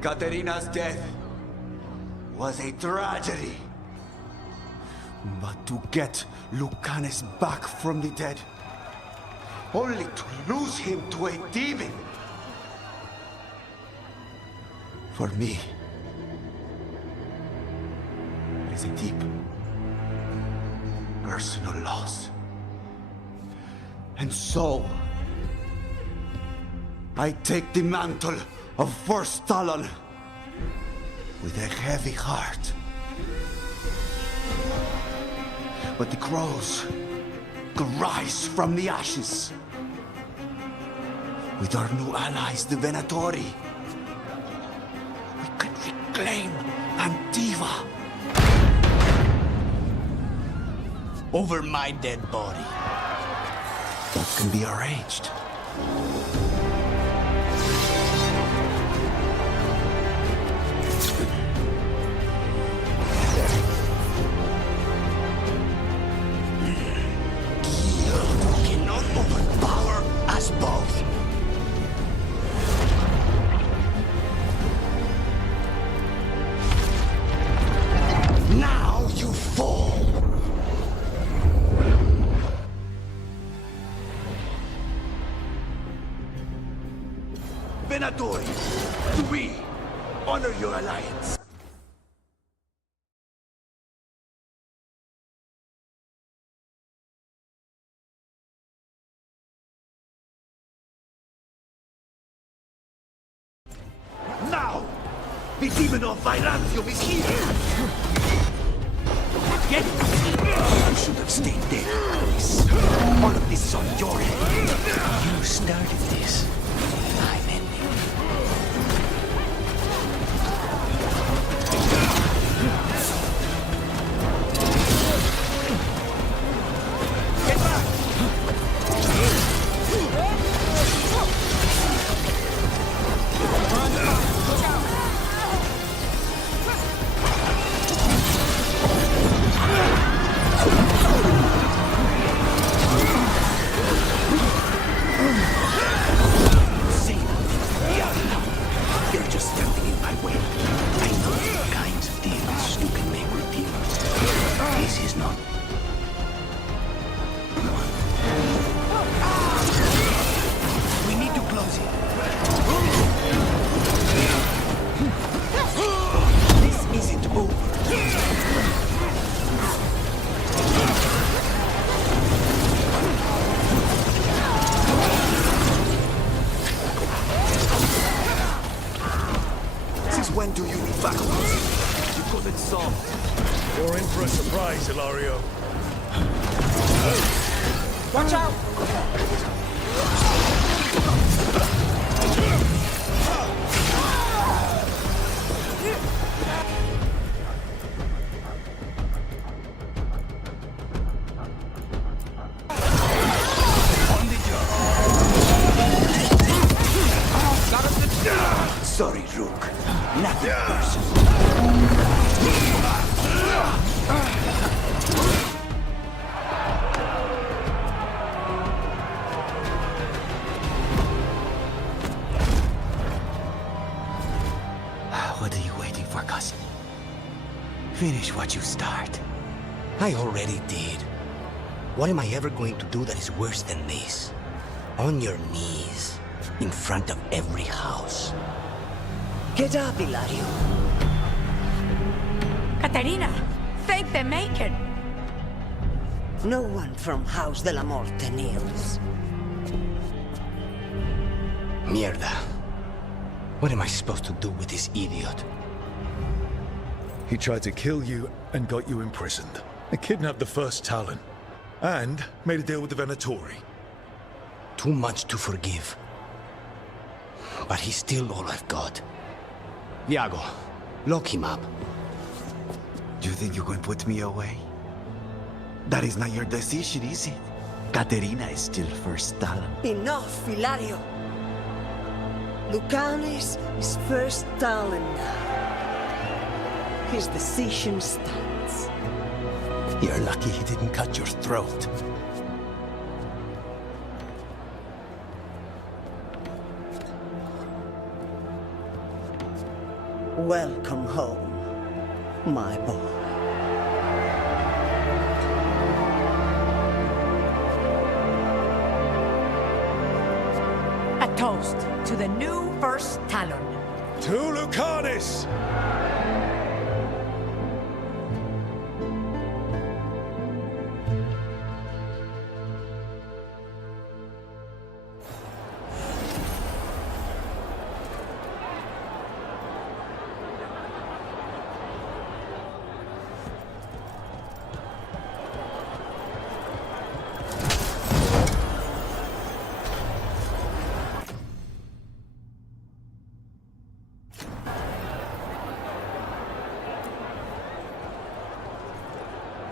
Katerina's death was a tragedy. But to get Lucanus back from the dead, only to lose him to a demon. For me, it is a deep, personal loss. And so, I take the mantle of First Talon with a heavy heart. But the crows could rise from the ashes. With our new allies, the Venatori, we can reclaim Antiva. Over my dead body. That can be arranged. Cannot overpower us both. Now you fall. Venatori, we honor your alliance. Now, the demon of Violentium is here. Get You should have stayed there, Alice. All of this is on your head. You started this. I'm ending. Get back! Look out! You're just standing in my way. I know the kinds of deals you can make with demons. This is not one. We need to close it. This isn't over. When do you need faculties? You call it soft. You're in for a surprise, Hilario. Watch out! On the job. Sorry, Rook. Nothing personal. What are you waiting for, cousin? Finish what you start. I already did. What am I ever going to do that is worse than this? On your knees, in front of every house. Get up, Hilario. Caterina, thank the Maker. No one from House de la Morte kneels. Mierda. What am I supposed to do with this idiot? He tried to kill you and got you imprisoned. He kidnapped the First Talon. And made a deal with the Venatori. Too much to forgive. But he's still all I've got. Iago, lock him up. Do you think you can put me away? That is not your decision, is it? Caterina is still First Talon. Enough, Hilario. Lucanus is First Talon now. His decision stands. You're lucky he didn't cut your throat. Welcome home, my boy. A toast to the new First Talon. To Lucanus!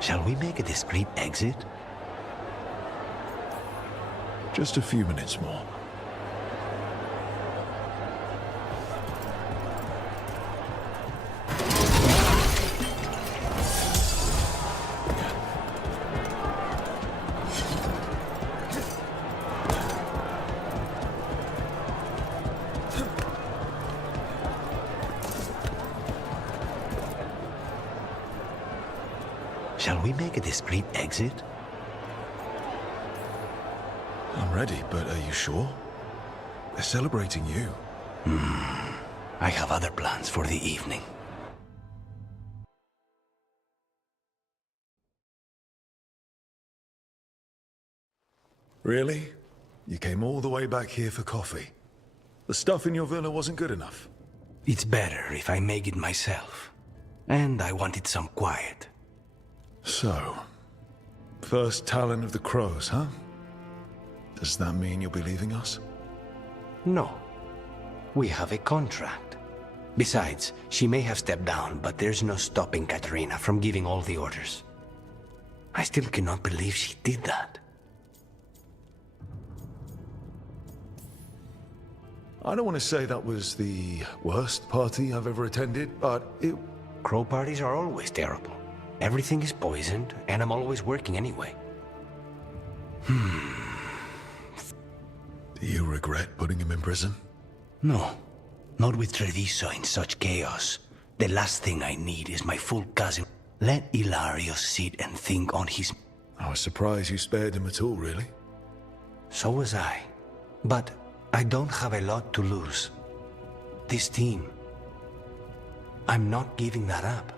Shall we make a discreet exit? Just a few minutes more. Shall we make a discreet exit? I'm ready, but are you sure? They're celebrating you. I have other plans for the evening. Really? You came all the way back here for coffee? The stuff in your villa wasn't good enough? It's better if I make it myself. And I wanted some quiet. So, first Talon of the Crows, huh? Does that mean you'll be leaving us? No. We have a contract. Besides, she may have stepped down, but there's no stopping Katerina from giving all the orders. I still cannot believe she did that. I don't want to say that was the worst party I've ever attended, but it... Crow parties are always terrible. Everything is poisoned, and I'm always working anyway. Do you regret putting him in prison? No. Not with Treviso in such chaos. The last thing I need is my full cousin. Let Ilario sit and think on his... I was surprised you spared him at all, really. So was I. But I don't have a lot to lose. This team. I'm not giving that up.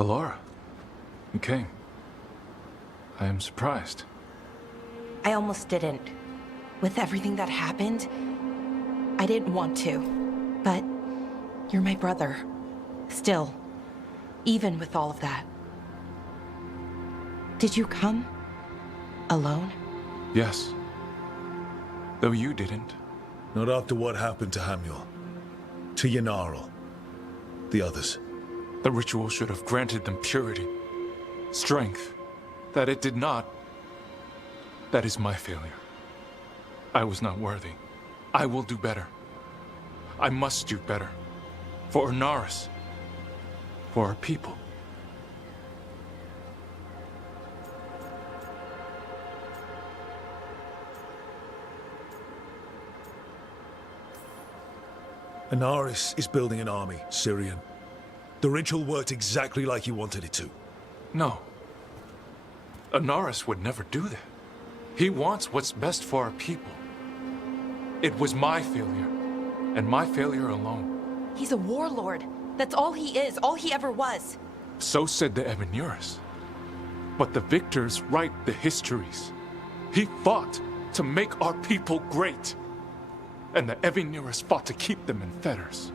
Valora, you came. I am surprised. I almost didn't. With everything that happened, I didn't want to. But you're my brother. Still. Even with all of that. Did you come? Alone? Yes. Though you didn't. Not after what happened to Hamuel. To Yanarl. The others. The ritual should have granted them purity. Strength. That it did not. That is my failure. I was not worthy. I will do better. I must do better. For Inaris. For our people. Inaris is building an army, Syrian. The ritual worked exactly like you wanted it to. No. Inaris would never do that. He wants what's best for our people. It was my failure, and my failure alone. He's a warlord. That's all he is, all he ever was. So said the Evenuris. But the victors write the histories. He fought to make our people great. And the Evenuris fought to keep them in fetters.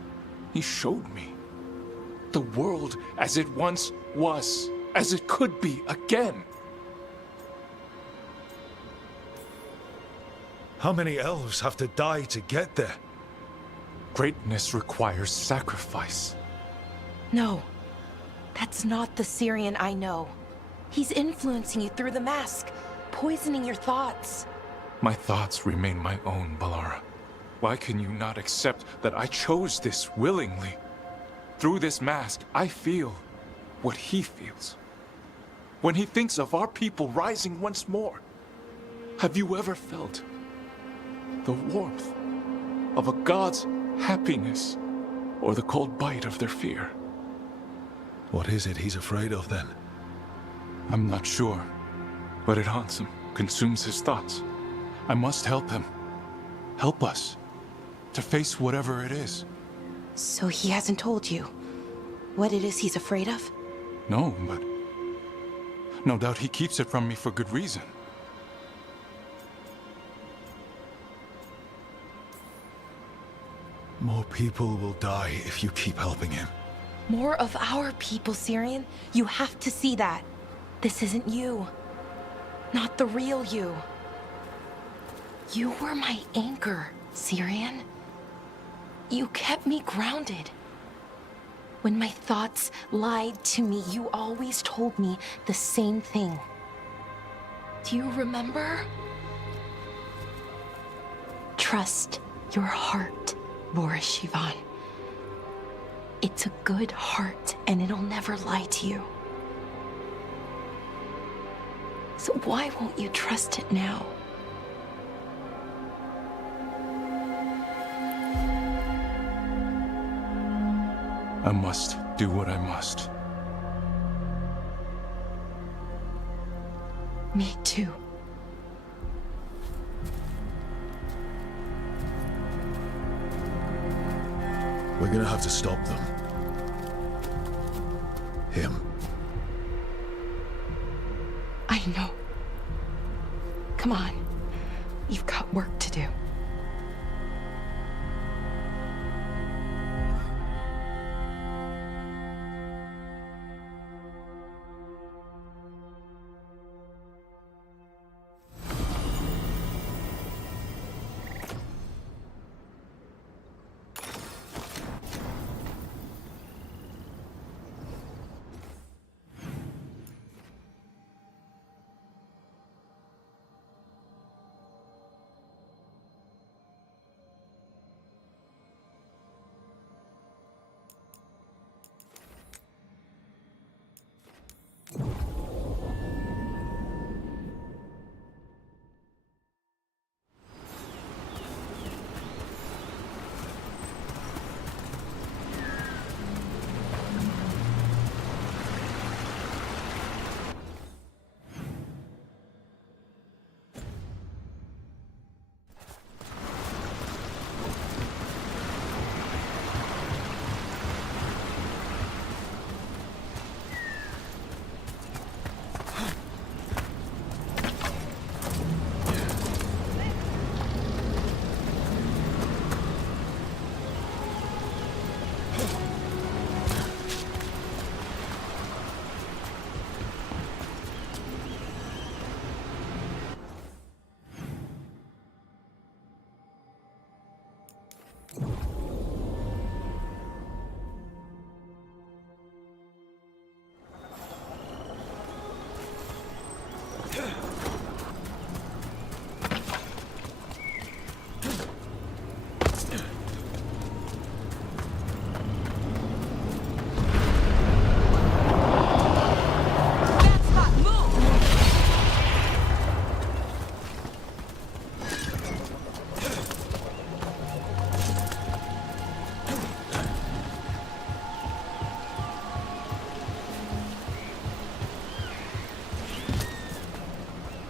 He showed me the world as it once was, as it could be again. How many elves have to die to get there? Greatness requires sacrifice. No. That's not the Syrian I know. He's influencing you through the mask, poisoning your thoughts. My thoughts remain my own, Balara. Why can you not accept that I chose this willingly? Through this mask, I feel what he feels. When he thinks of our people rising once more, have you ever felt the warmth of a god's happiness or the cold bite of their fear? What is it he's afraid of then? I'm not sure, but it haunts him, consumes his thoughts. I must help him. Help us to face whatever it is. So he hasn't told you what it is he's afraid of? No, but no doubt he keeps it from me for good reason. More people will die if you keep helping him. More of our people, Syrian. You have to see that. This isn't you. Not the real you. You were my anchor, Syrian. You kept me grounded. When my thoughts lied to me, you always told me the same thing. Do you remember? Trust your heart, Boris Shivan. It's a good heart, and it'll never lie to you. So why won't you trust it now? I must do what I must. Me too. We're gonna have to stop them. Him. I know. Come on. You've got work to do.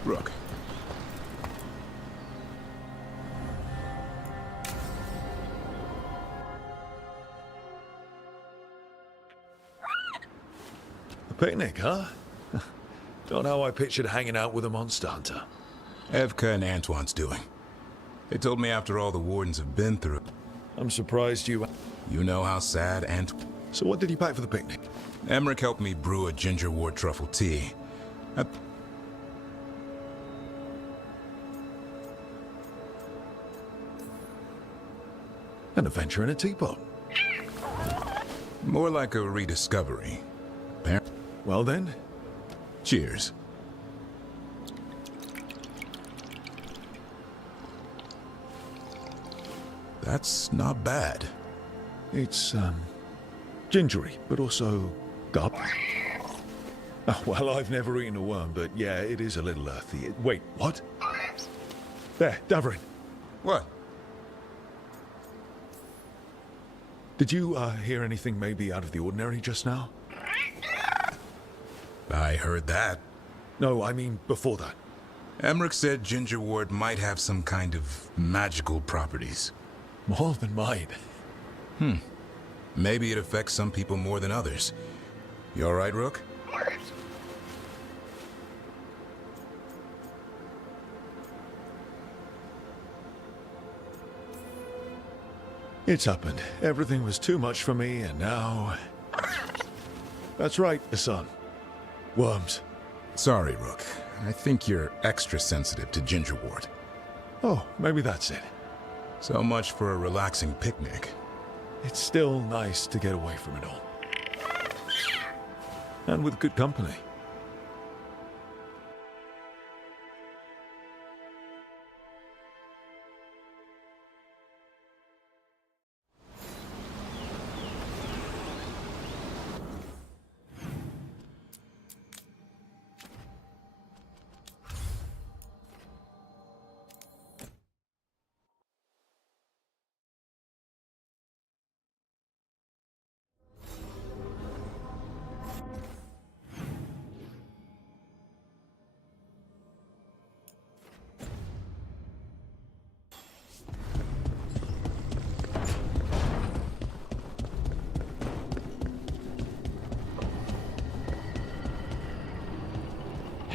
Rook. A picnic, huh? Don't know how I pictured hanging out with a monster hunter. Evka and Antoine's doing. They told me after all the wardens have been through. I'm surprised you... You know how sad So what did you pack for the picnic? Emmerich helped me brew a ginger wort truffle tea. An adventure in a teapot. More like a rediscovery. Well then, Cheers. That's not bad. it's, gingery, but also gub. Oh, well, I've never eaten a worm, but yeah, it is a little earthy. Wait, what? There, Davorin. What? Did you, hear anything maybe out of the ordinary just now? I heard that. No, I mean before that. Emmerich said ginger wort might have some kind of magical properties. More than mine. Maybe it affects some people more than others. You all right, Rook? It's happened. Everything was too much for me, and now... That's right, son. Worms. Sorry, Rook. I think you're extra sensitive to ginger wort. Oh, maybe that's it. So much for a relaxing picnic. It's still nice to get away from it all. And with good company.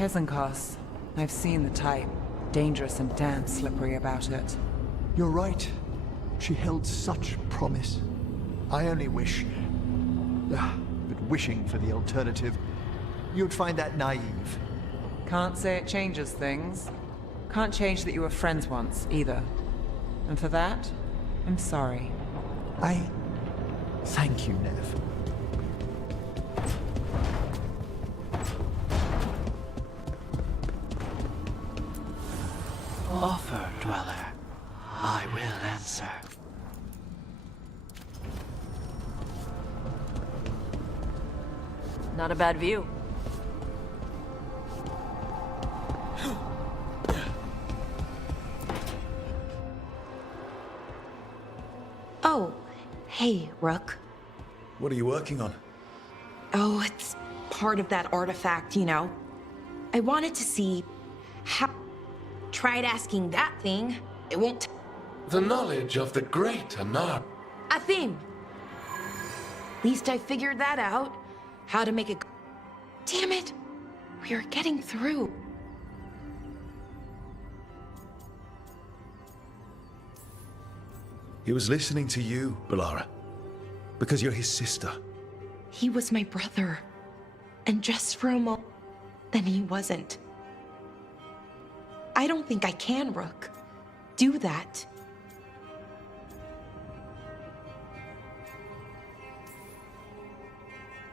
Hesenkos. I've seen the type. Dangerous and damn slippery about it. You're right. She held such promise. I only wish... but wishing for the alternative, you'd find that naive. Can't say it changes things. Can't change that you were friends once, either. And for that, I'm sorry. Thank you, Nev. Offer, Dweller. I will answer. Not a bad view. Oh, hey, Rook. What are you working on? Oh, it's part of that artifact, you know. I wanted to see how... Tried asking that thing. It won't... The knowledge of the great Anar. A thing. Least I figured that out. How to make it... Damn it! We are getting through. He was listening to you, Balara. Because you're his sister. He was my brother. And just for a moment, then he wasn't. I don't think I can, Rook. Do that.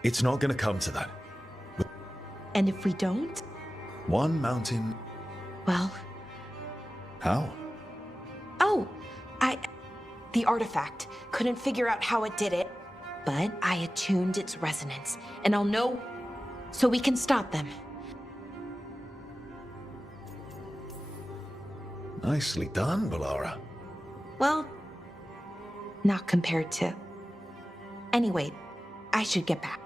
It's not gonna come to that. And if we don't? One mountain... Well... How? Oh! The artifact. Couldn't figure out how it did it. But I attuned its resonance. And I'll know... So we can stop them. Nicely done, Balara. Well... Not compared to... Anyway, I should get back.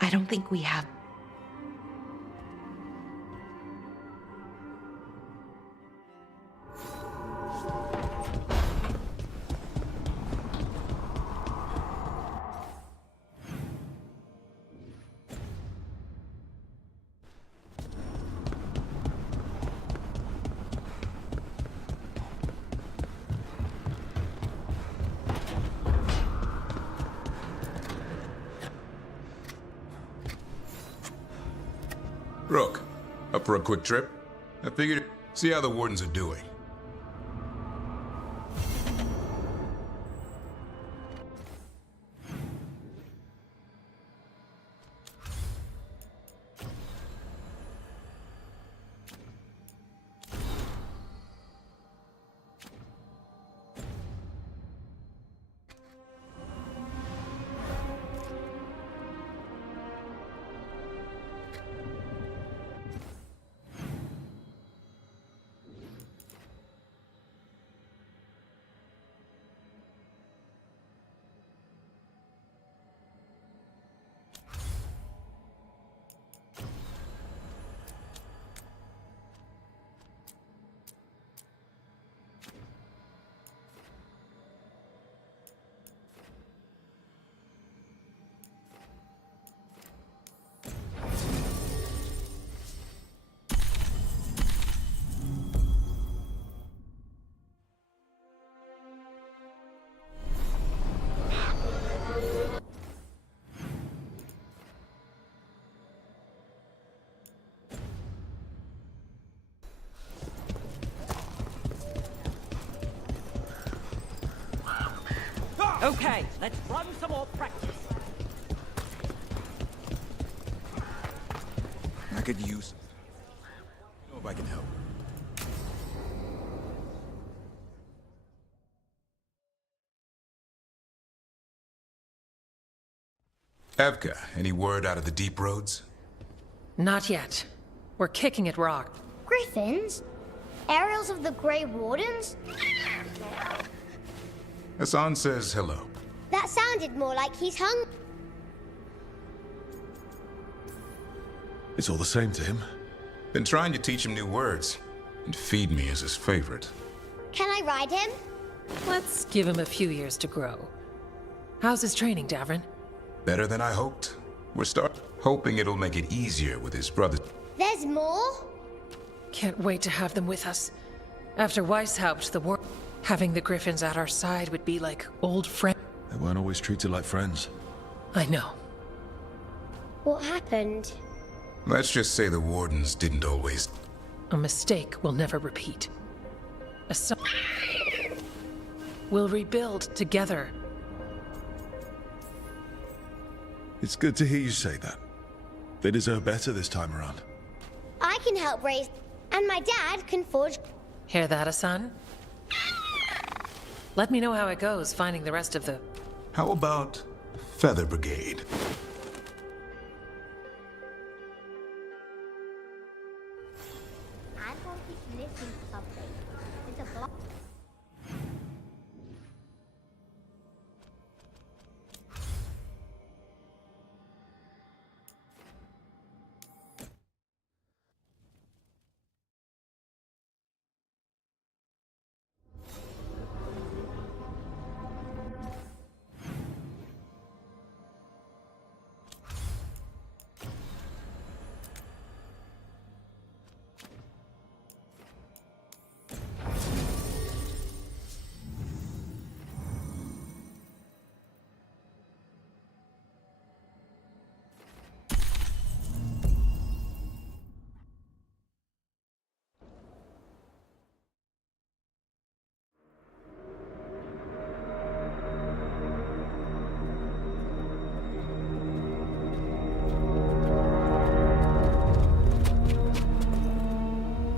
I don't think we have... Rook, up for a quick trip? I figured, see how the wardens are doing. Okay, let's run some more practice. I could use... I don't know if I can help. Evka, any word out of the deep roads? Not yet. We're kicking at rock. Griffins? Aerials of the Grey Wardens? Hassan says hello. That sounded more like he's hung. It's all the same to him. Been trying to teach him new words, and feed me as his favorite. Can I ride him? Let's give him a few years to grow. How's his training, Davrin? Better than I hoped. We're hoping it'll make it easier with his brother. There's more? Can't wait to have them with us. After Weishaupt, the war... Having the Griffins at our side would be like old friends. They weren't always treated like friends. I know. What happened? Let's just say the wardens didn't always... A mistake we'll never repeat. We'll rebuild together. It's good to hear you say that. They deserve better this time around. I can help raise... And my dad can forge... Hear that, Hassan? Let me know how it goes finding the rest of the... How about Feather Brigade? I want to listen to something. It's a block.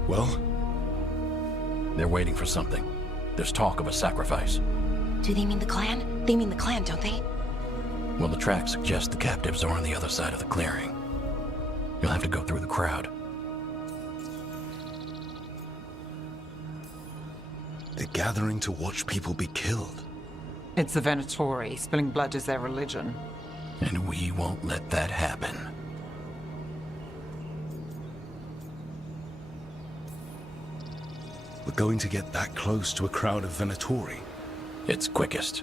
Well? They're waiting for something. There's talk of a sacrifice. Do they mean the clan? They mean the clan, don't they? Well, the tracks suggest the captives are on the other side of the clearing. You'll have to go through the crowd. They're gathering to watch people be killed. It's the Venatori. Spilling blood is their religion. And we won't let that happen. We're going to get that close to a crowd of Venatori. It's quickest.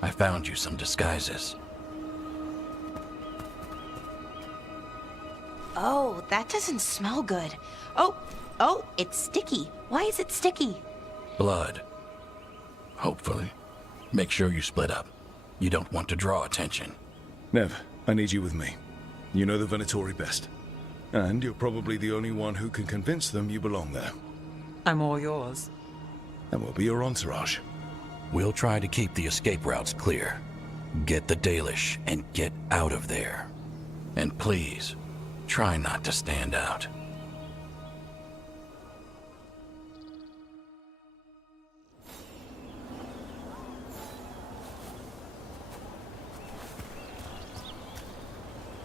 I found you some disguises. Oh, that doesn't smell good. Oh, it's sticky. Why is it sticky? Blood. Hopefully. Make sure you split up. You don't want to draw attention. Nev, I need you with me. You know the Venatori best. And you're probably the only one who can convince them you belong there. I'm all yours. And we'll be your entourage. We'll try to keep the escape routes clear. Get the Dalish and get out of there. And please, try not to stand out.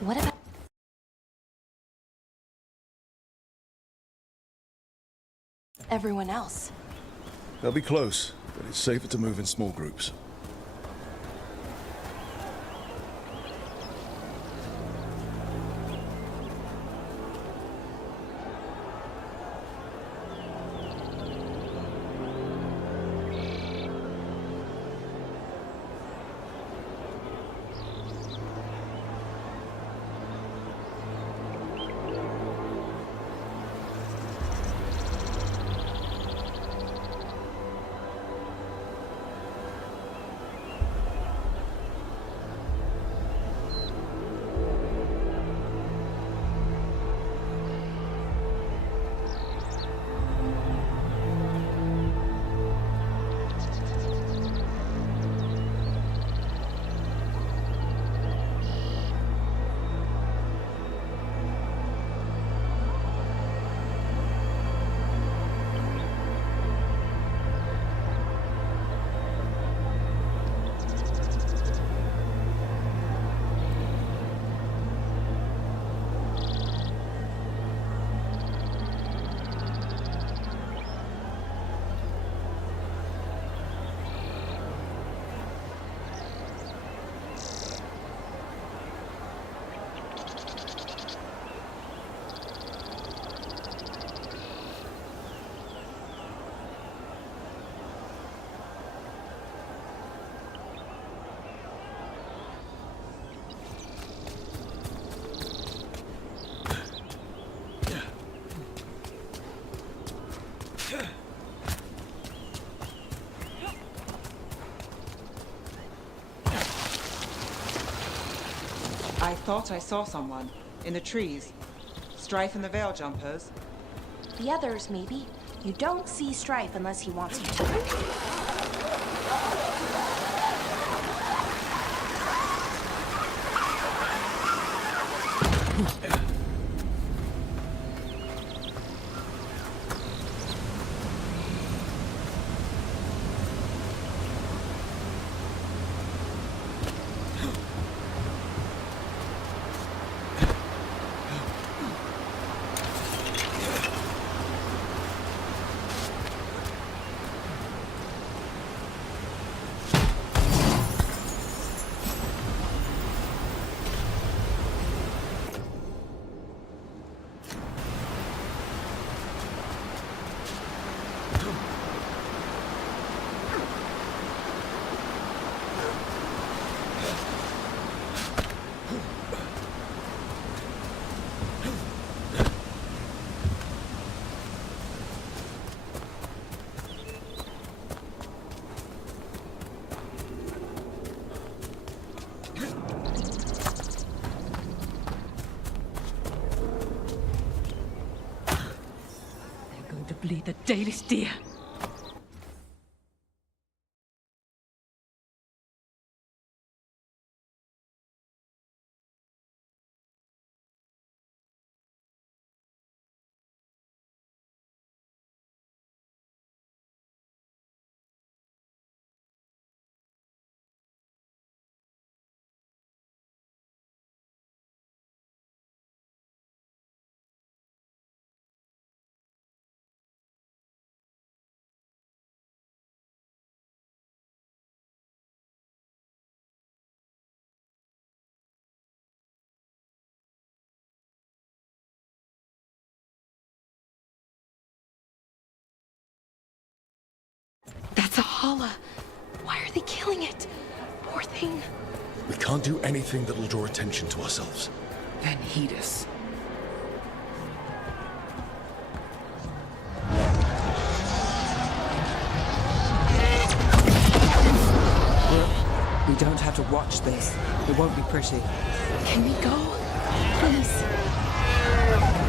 What about everyone else? They'll be close, but it's safer to move in small groups. I thought I saw someone. In the trees. Strife and the Veil Jumpers. The others, maybe. You don't see Strife unless he wants you to. Bleed the Dalish deer. That's a holla. Why are they killing it? Poor thing. We can't do anything that'll draw attention to ourselves. Then heed us. We don't have to watch this. It won't be pretty. Can we go? Please.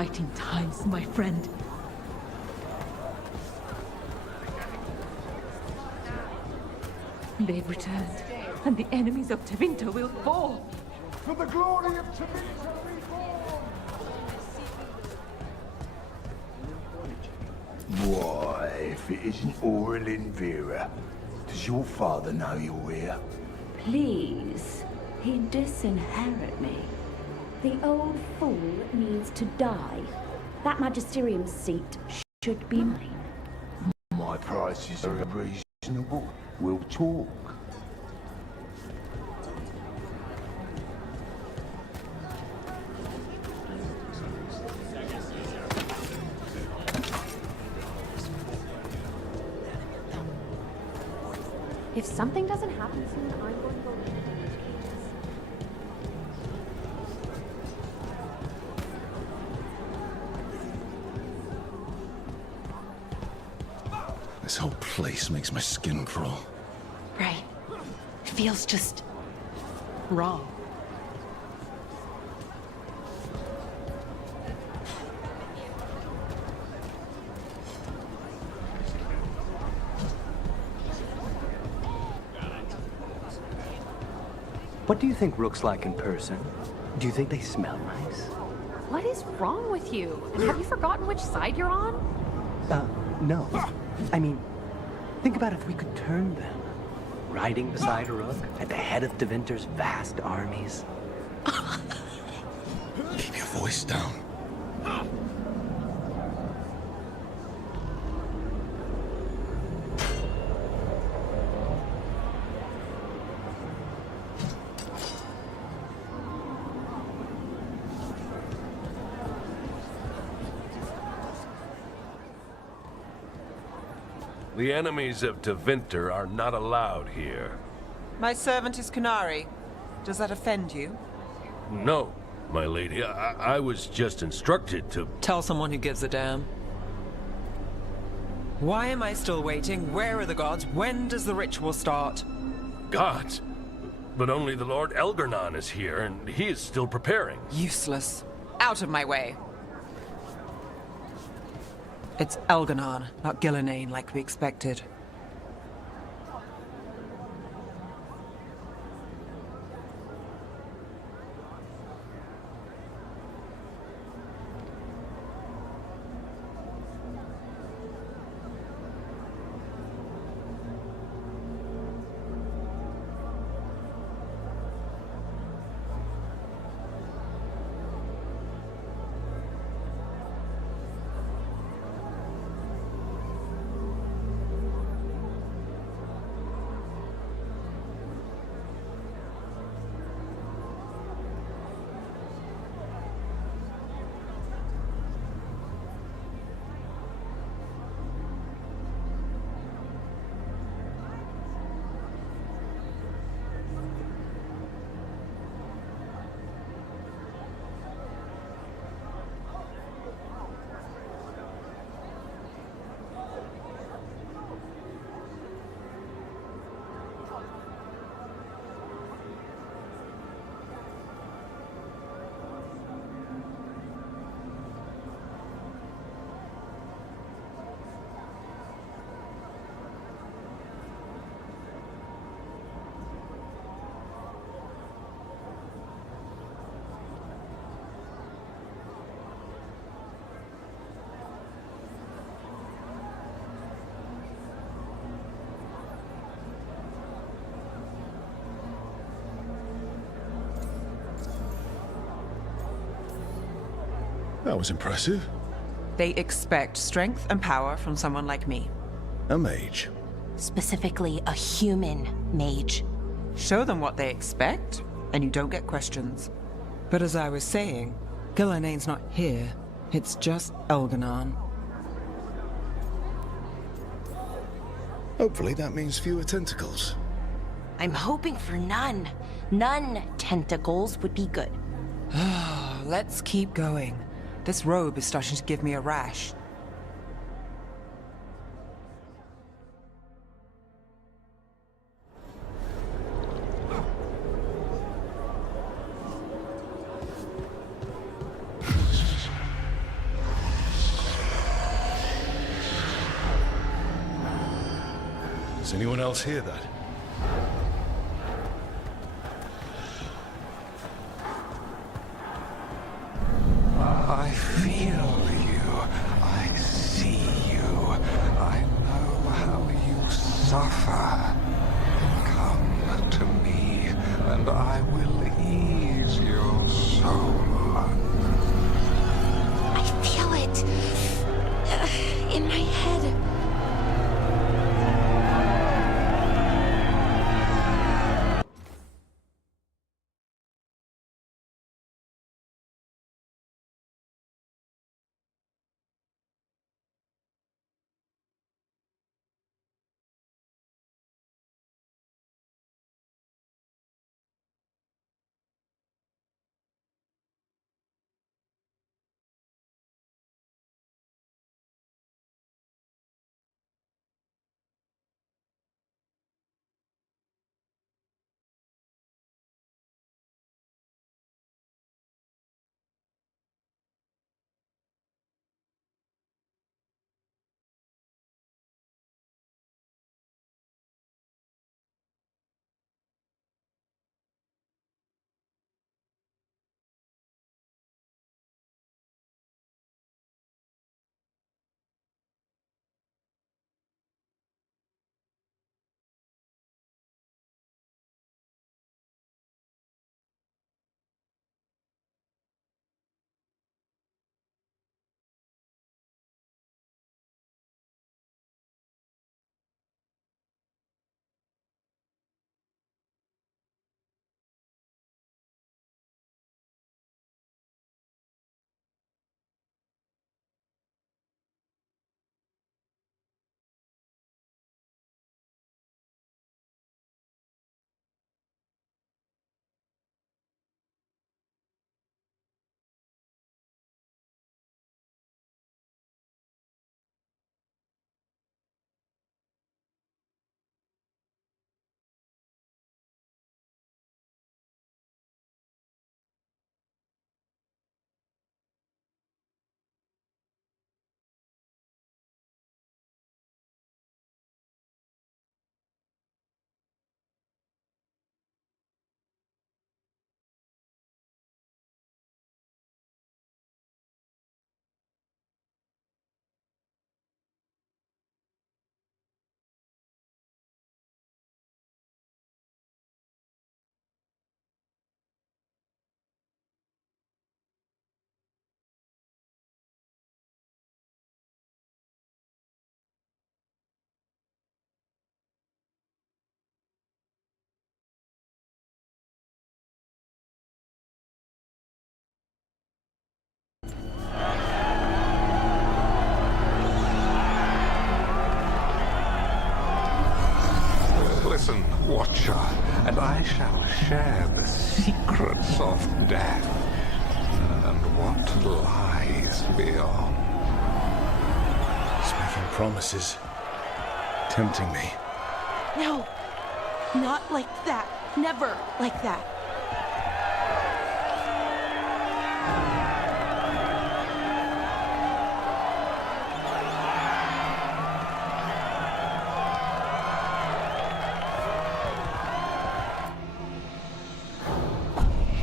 exciting times, my friend. They've returned, and the enemies of Tevinter will fall. For the glory of Tevinter reborn! Why, if it isn't Aurelin Vera, does your father know you're here? Please, he'd disinherit me. The old fool needs to die. That magisterium seat should be mine. My prices are reasonable. We'll talk. If something doesn't happen soon, I'm going to go into the This whole place makes my skin crawl. Right. It feels just wrong. What do you think Rook's like in person? Do you think they smell nice? What is wrong with you? And have you forgotten which side you're on? No. I mean, think about if we could turn them. Riding beside Rook at the head of Tevinter's vast armies. Keep your voice down. The enemies of Tevinter are not allowed here. My servant is Kunari. Does that offend you? No, my lady. I was just instructed to... Tell someone who gives a damn. Why am I still waiting? Where are the gods? When does the ritual start? Gods? But only the Lord Elgarnon is here, and he is still preparing. Useless. Out of my way. It's Elgarnon, not Gillenane like we expected. That was impressive. They expect strength and power from someone like me. A mage. Specifically, a human mage. Show them what they expect, and you don't get questions. But as I was saying, Gillenane's not here. It's just Elgarnon. Hopefully that means fewer tentacles. I'm hoping for none. None tentacles would be good. Let's keep going. This robe is starting to give me a rash. Does anyone else hear that? I feel you. I see you. I know how you suffer. Come to me, and I will ease your soul. I feel it. In my head. Listen, Watcher, and I shall share the secrets of death and what lies beyond. He's making promises, tempting me. No, not like that. Never like that.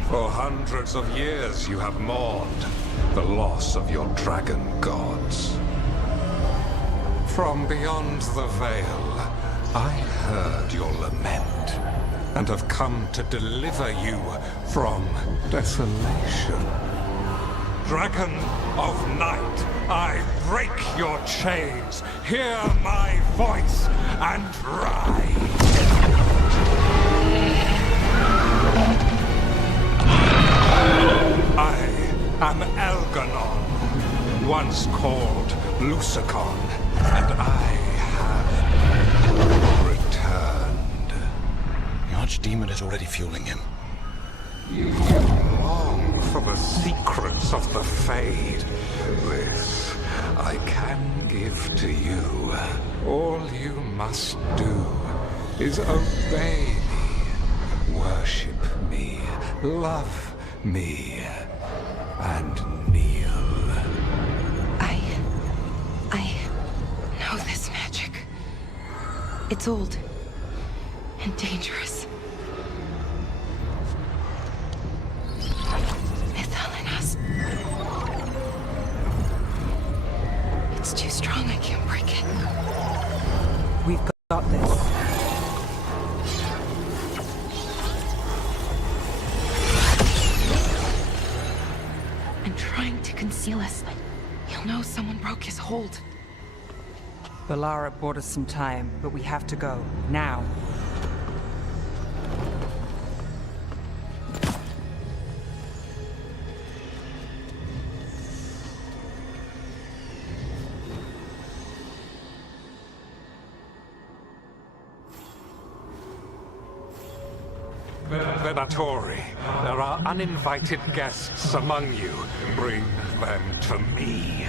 For hundreds of years you have mourned the loss of your dragon gods. From beyond the veil, I heard your lament, and have come to deliver you from desolation. Dragon of night, I break your chains, hear my voice, and rise! I am Elganon, once called Lucicon, and I have returned. The Archdemon is already fueling him. You long for the secrets of the Fade. This I can give to you. All you must do is obey me, worship me, love me, and kneel. I know this magic. It's old. And dangerous. Mythalinas. It's too strong, I can't break it. We've got this. I'm trying to conceal us. He'll know someone broke his hold. Valara bought us some time, but we have to go. Now. Venatori, there are uninvited guests among you. Bring them to me.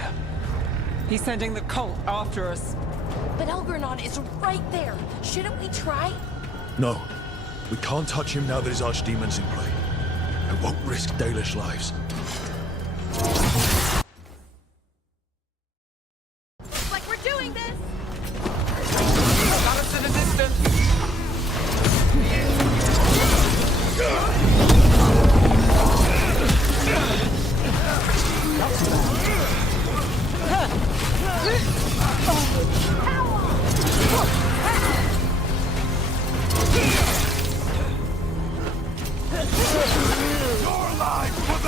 He's sending the cult after us. But Elgernon is right there. Shouldn't we try? No. We can't touch him now that his archdemon's in play. I won't risk Dalish lives. Like we're doing this! Got us in the distance! Your life for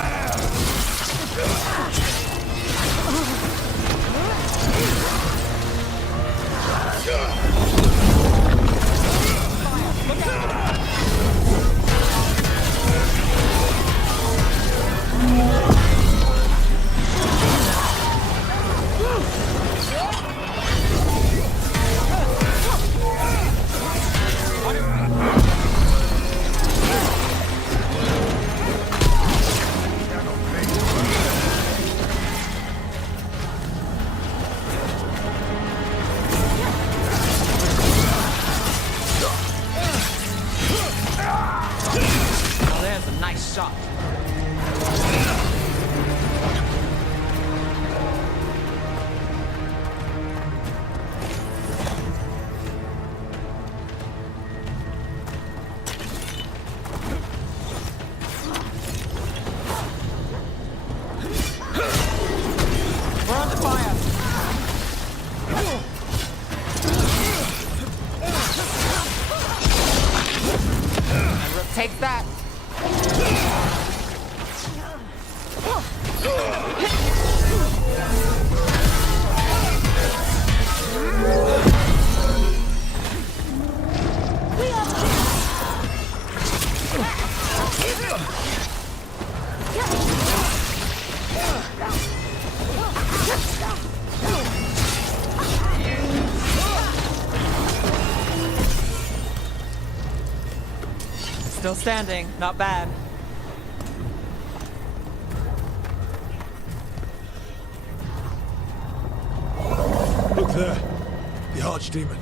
Well, there's a nice shot. We're under fire. And Rook takes that. Still standing, not bad. Look there. The archdemon.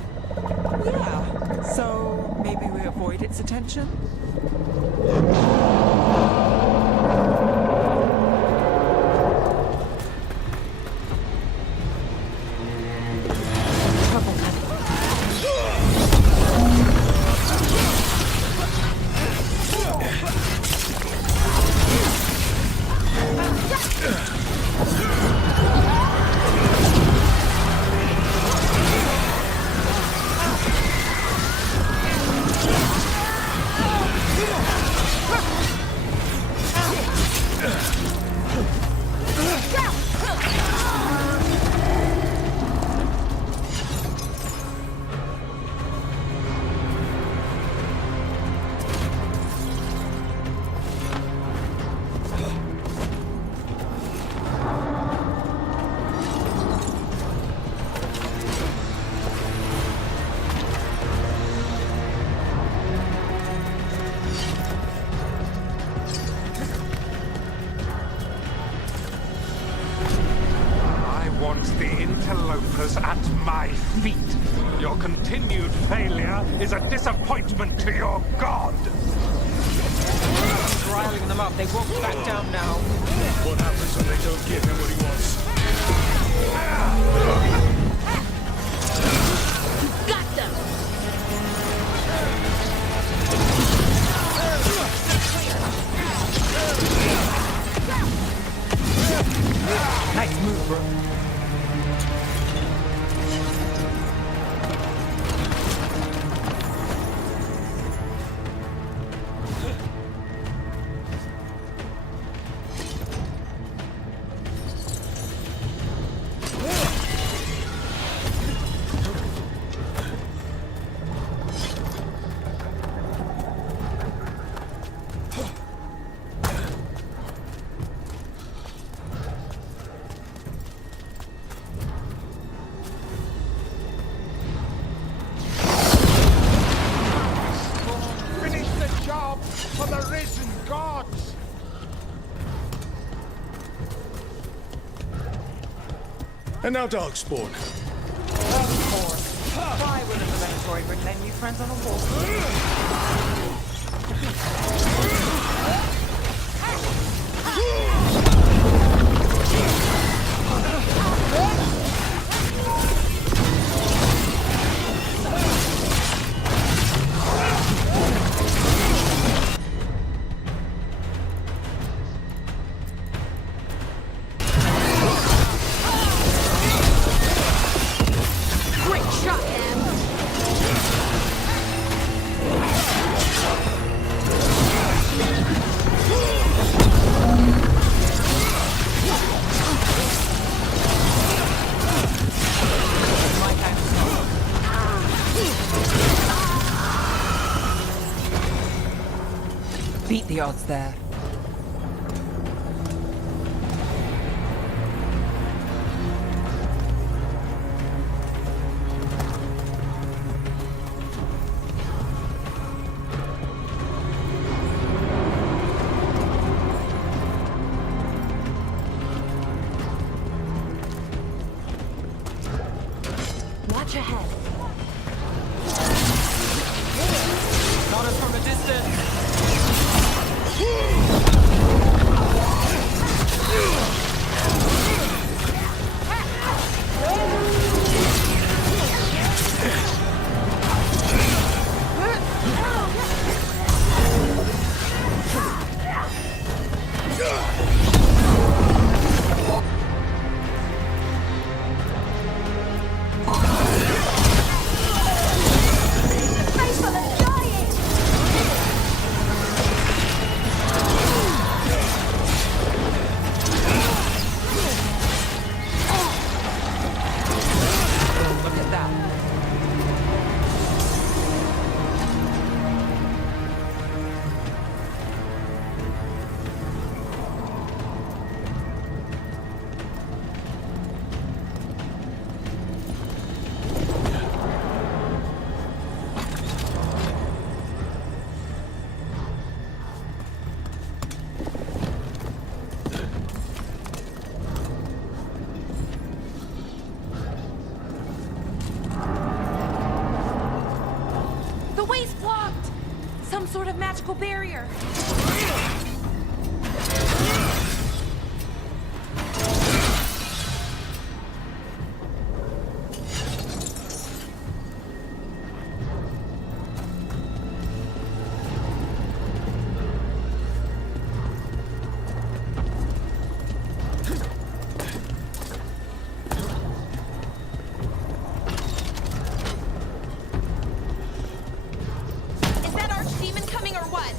Yeah, so maybe we avoid its attention? The interlopers at my feet. Your continued failure is a disappointment to your god. Riling them up, they won't back down now. What happens when they don't give him what he wants? Got them! And now Darkspawn. Of course. Why wouldn't the Veilguard bring their new friends on a walk? Great shot, man! Beat the odds there. Watch ahead. Got us from a distance. Look at that. The way's blocked! Some sort of magical barrier. Is that archdemon coming or what?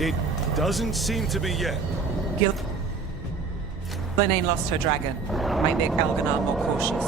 It doesn't seem to be yet. Ghislaine lost her dragon. Might make Elganon more cautious.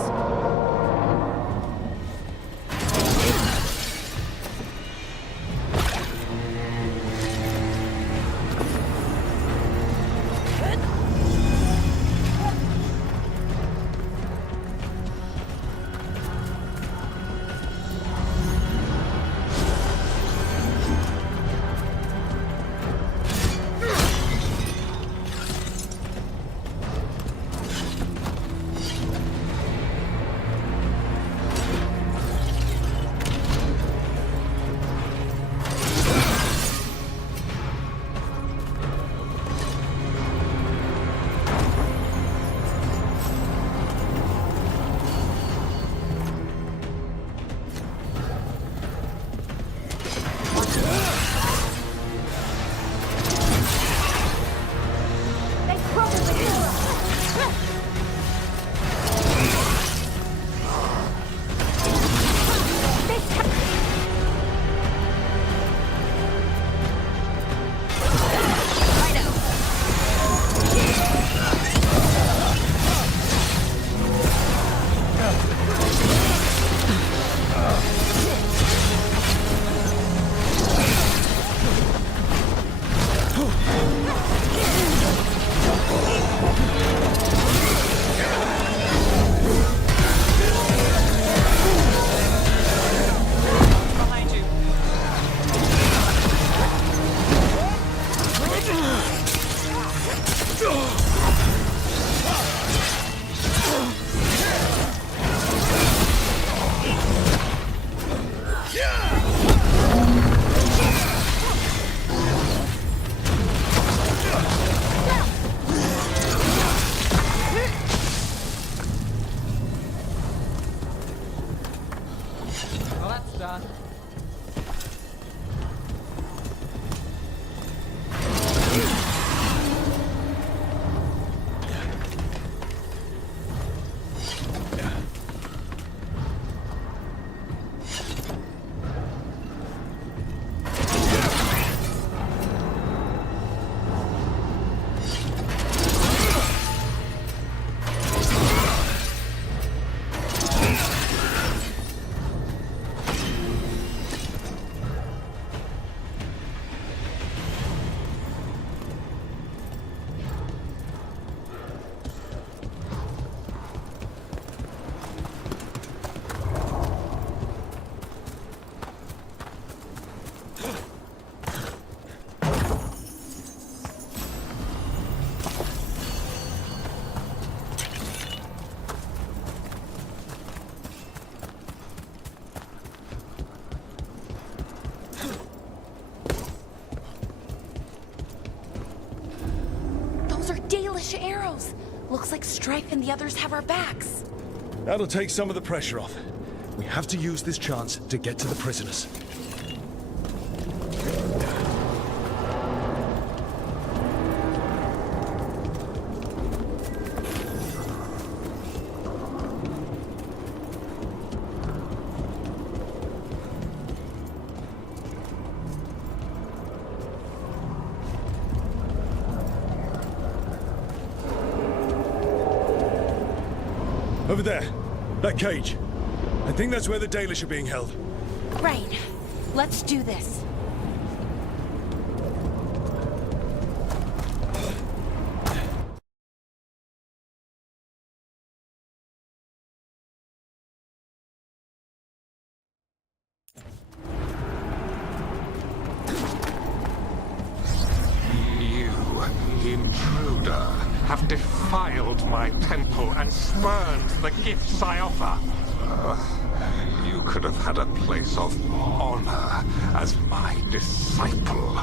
Well, that's done. Arrows! Looks like Strife and the others have our backs. That'll take some of the pressure off. We have to use this chance to get to the prisoners. Over there. That cage. I think that's where the Dalish are being held. Right. Let's do this. Intruder, have defiled my temple and spurned the gifts I offer. You could have had a place of honor as my disciple.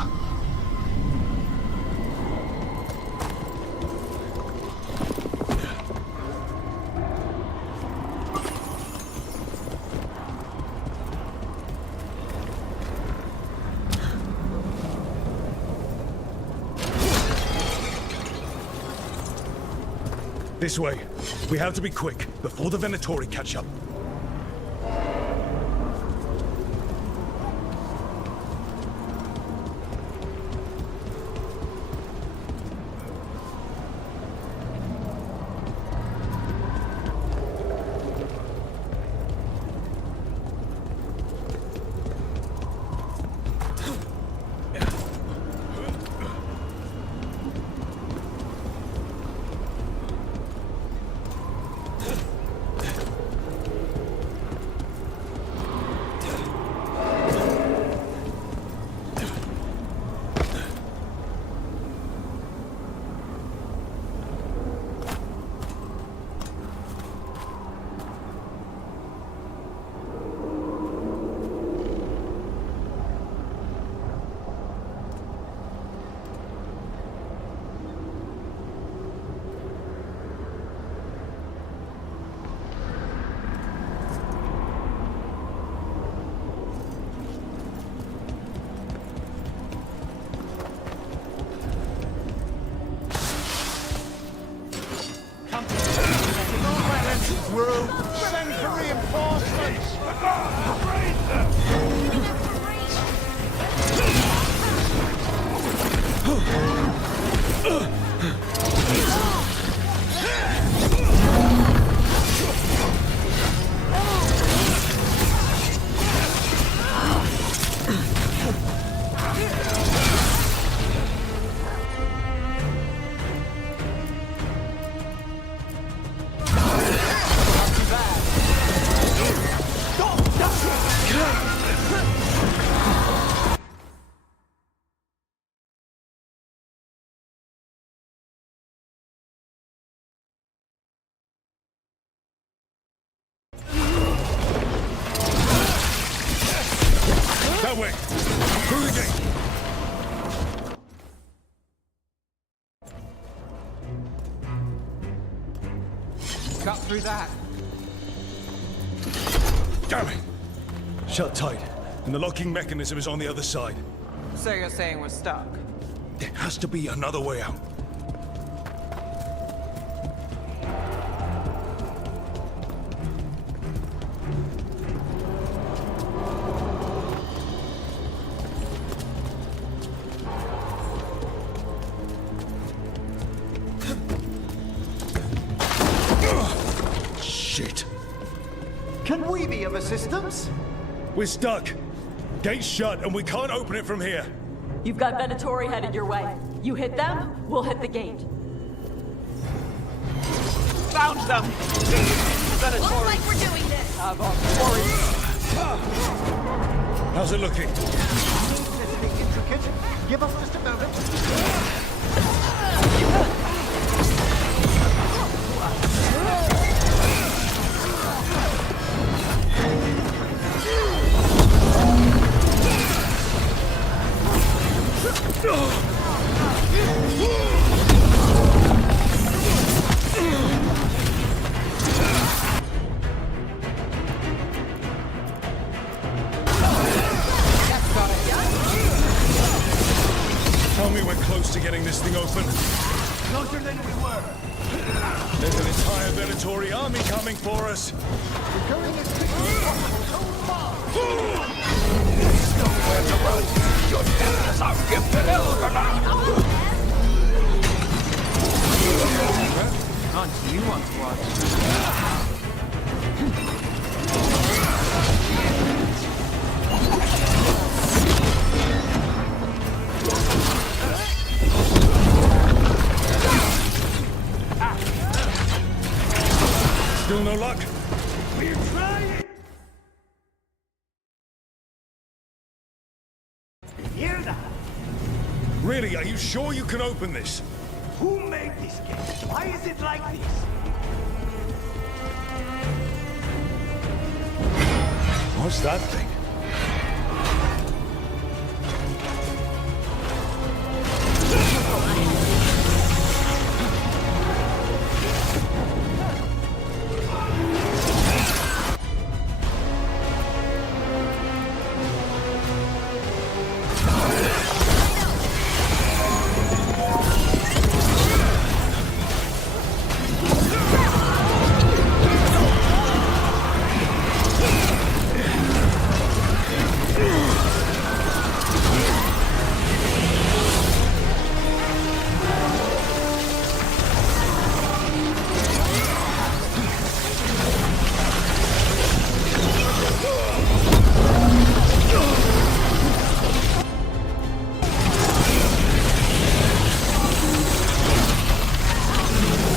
This way. We have to be quick, before the Venatori catch up. Send for reinforcements! That way! Through the gate! Got through that. Damn it! Shut tight, and the locking mechanism is on the other side. So you're saying we're stuck? There has to be another way out. Shit. Can we be of assistance? We're stuck. Gate's shut, and we can't open it from here. You've got Venatori headed your way. You hit them, we'll hit the gate. Found them! Venatori! Looks like we're doing this! How's it looking? Anything intricate? Give us just a moment. Tell me we're close to getting this thing open. Closer than we were. There's an entire Venatori army coming for us. We're going as quickly as possible. So far. There's nowhere to run. Your death is our gift to Veilguard. Aren't you want to watch? Still no luck? We're trying. Hear that? Really, are you sure you can open this? Who made this game? Why is it like this? What's that thing?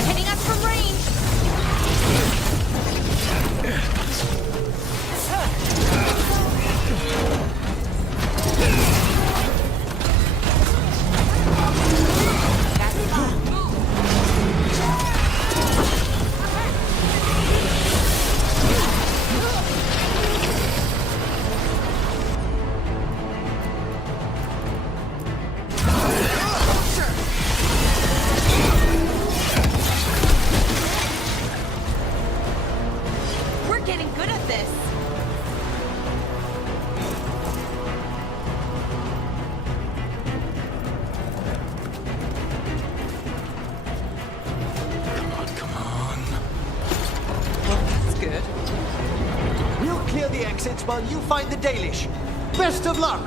Hitting us from range! We're getting good at this! Come on. That's good. We'll clear the exits while you find the Dalish. Best of luck!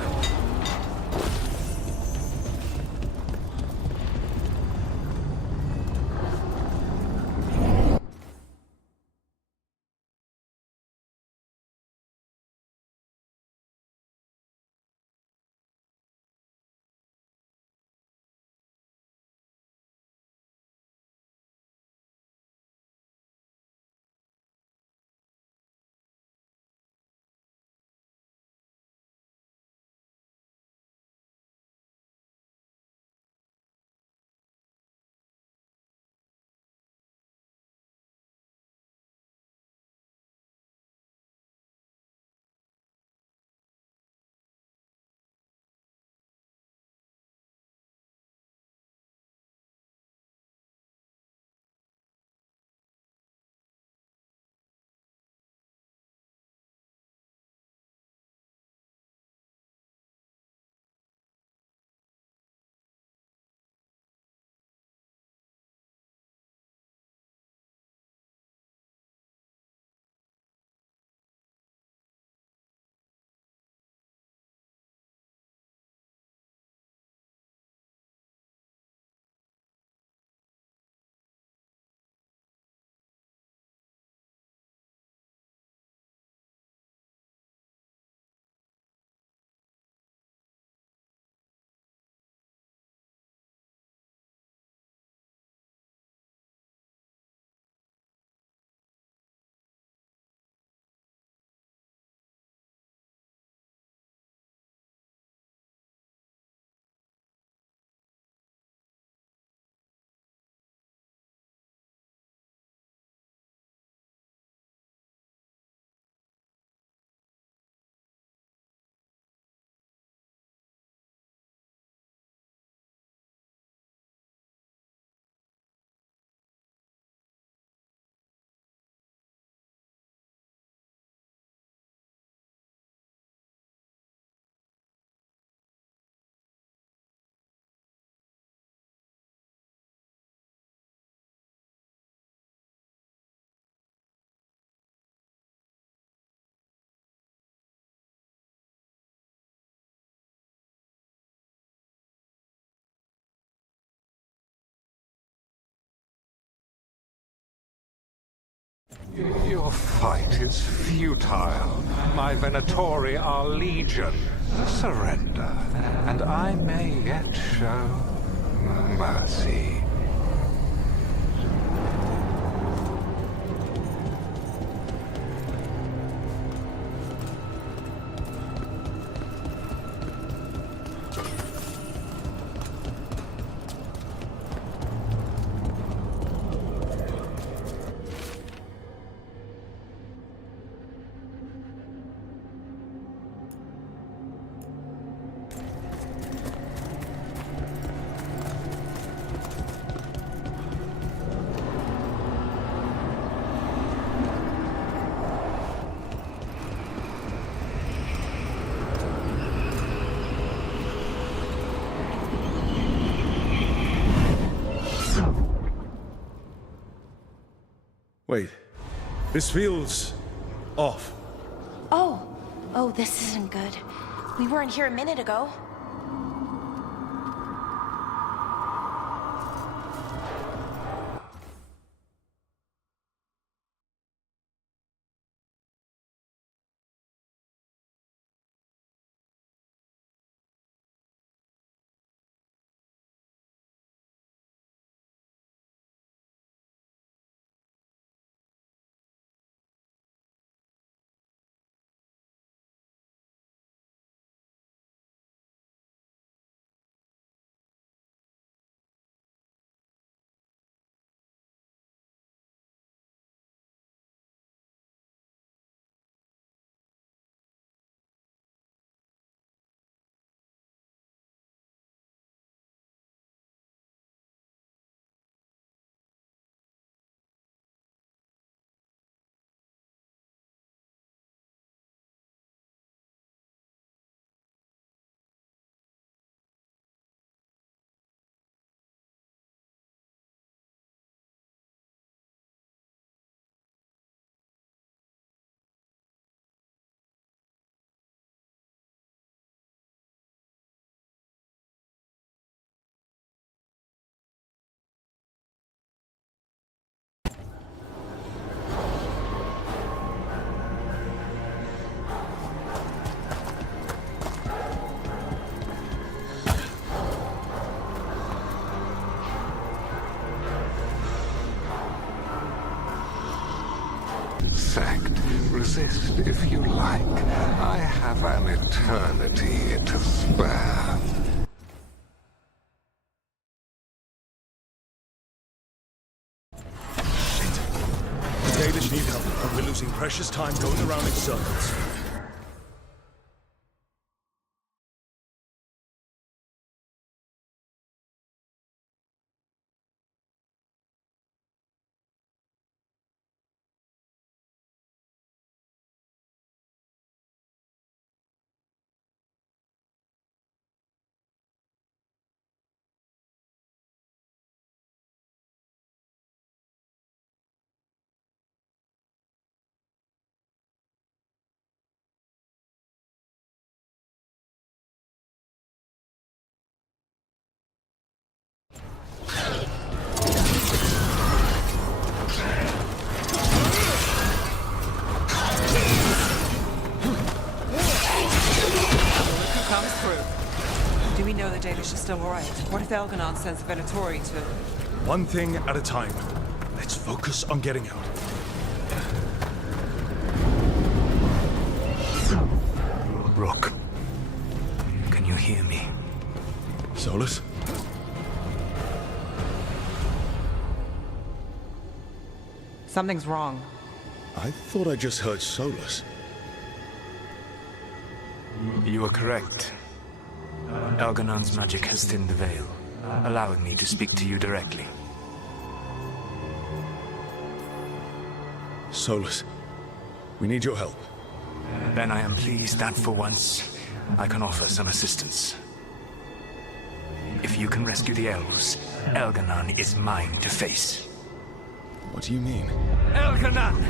Your fight is futile. My Venatori are legion. Surrender, and I may yet show mercy. Wait, this feels off. Oh, this isn't good. We weren't here a minute ago. Sect, resist if you like. I have an eternity to spare. The Dalish need help, and we're losing precious time going around in circles. Comes through. Do we know the Dalish is still alright? What if Elganon sends Venatori to... One thing at a time. Let's focus on getting out. Rook, can you hear me? Solus? Something's wrong. I thought I just heard Solus. You are correct. Elganon's magic has thinned the veil, allowing me to speak to you directly. Solus, we need your help. Then I am pleased that for once, I can offer some assistance. If you can rescue the elves, Elganon is mine to face. What do you mean? Elganon!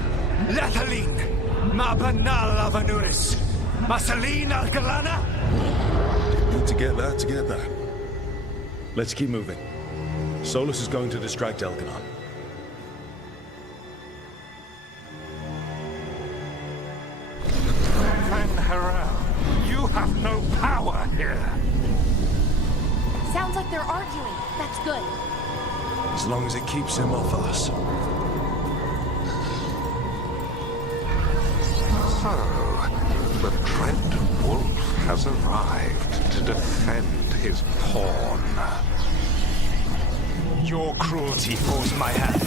Lethalin! Ma banal avanuris! Masalin Algalana! Need to get that. Let's keep moving. Solus is going to distract Elganon. Harel, you have no power here. Sounds like they're arguing. That's good. As long as it keeps him off us. So, the Dread Wolf has arrived to defend his pawn. Your cruelty forced my hand.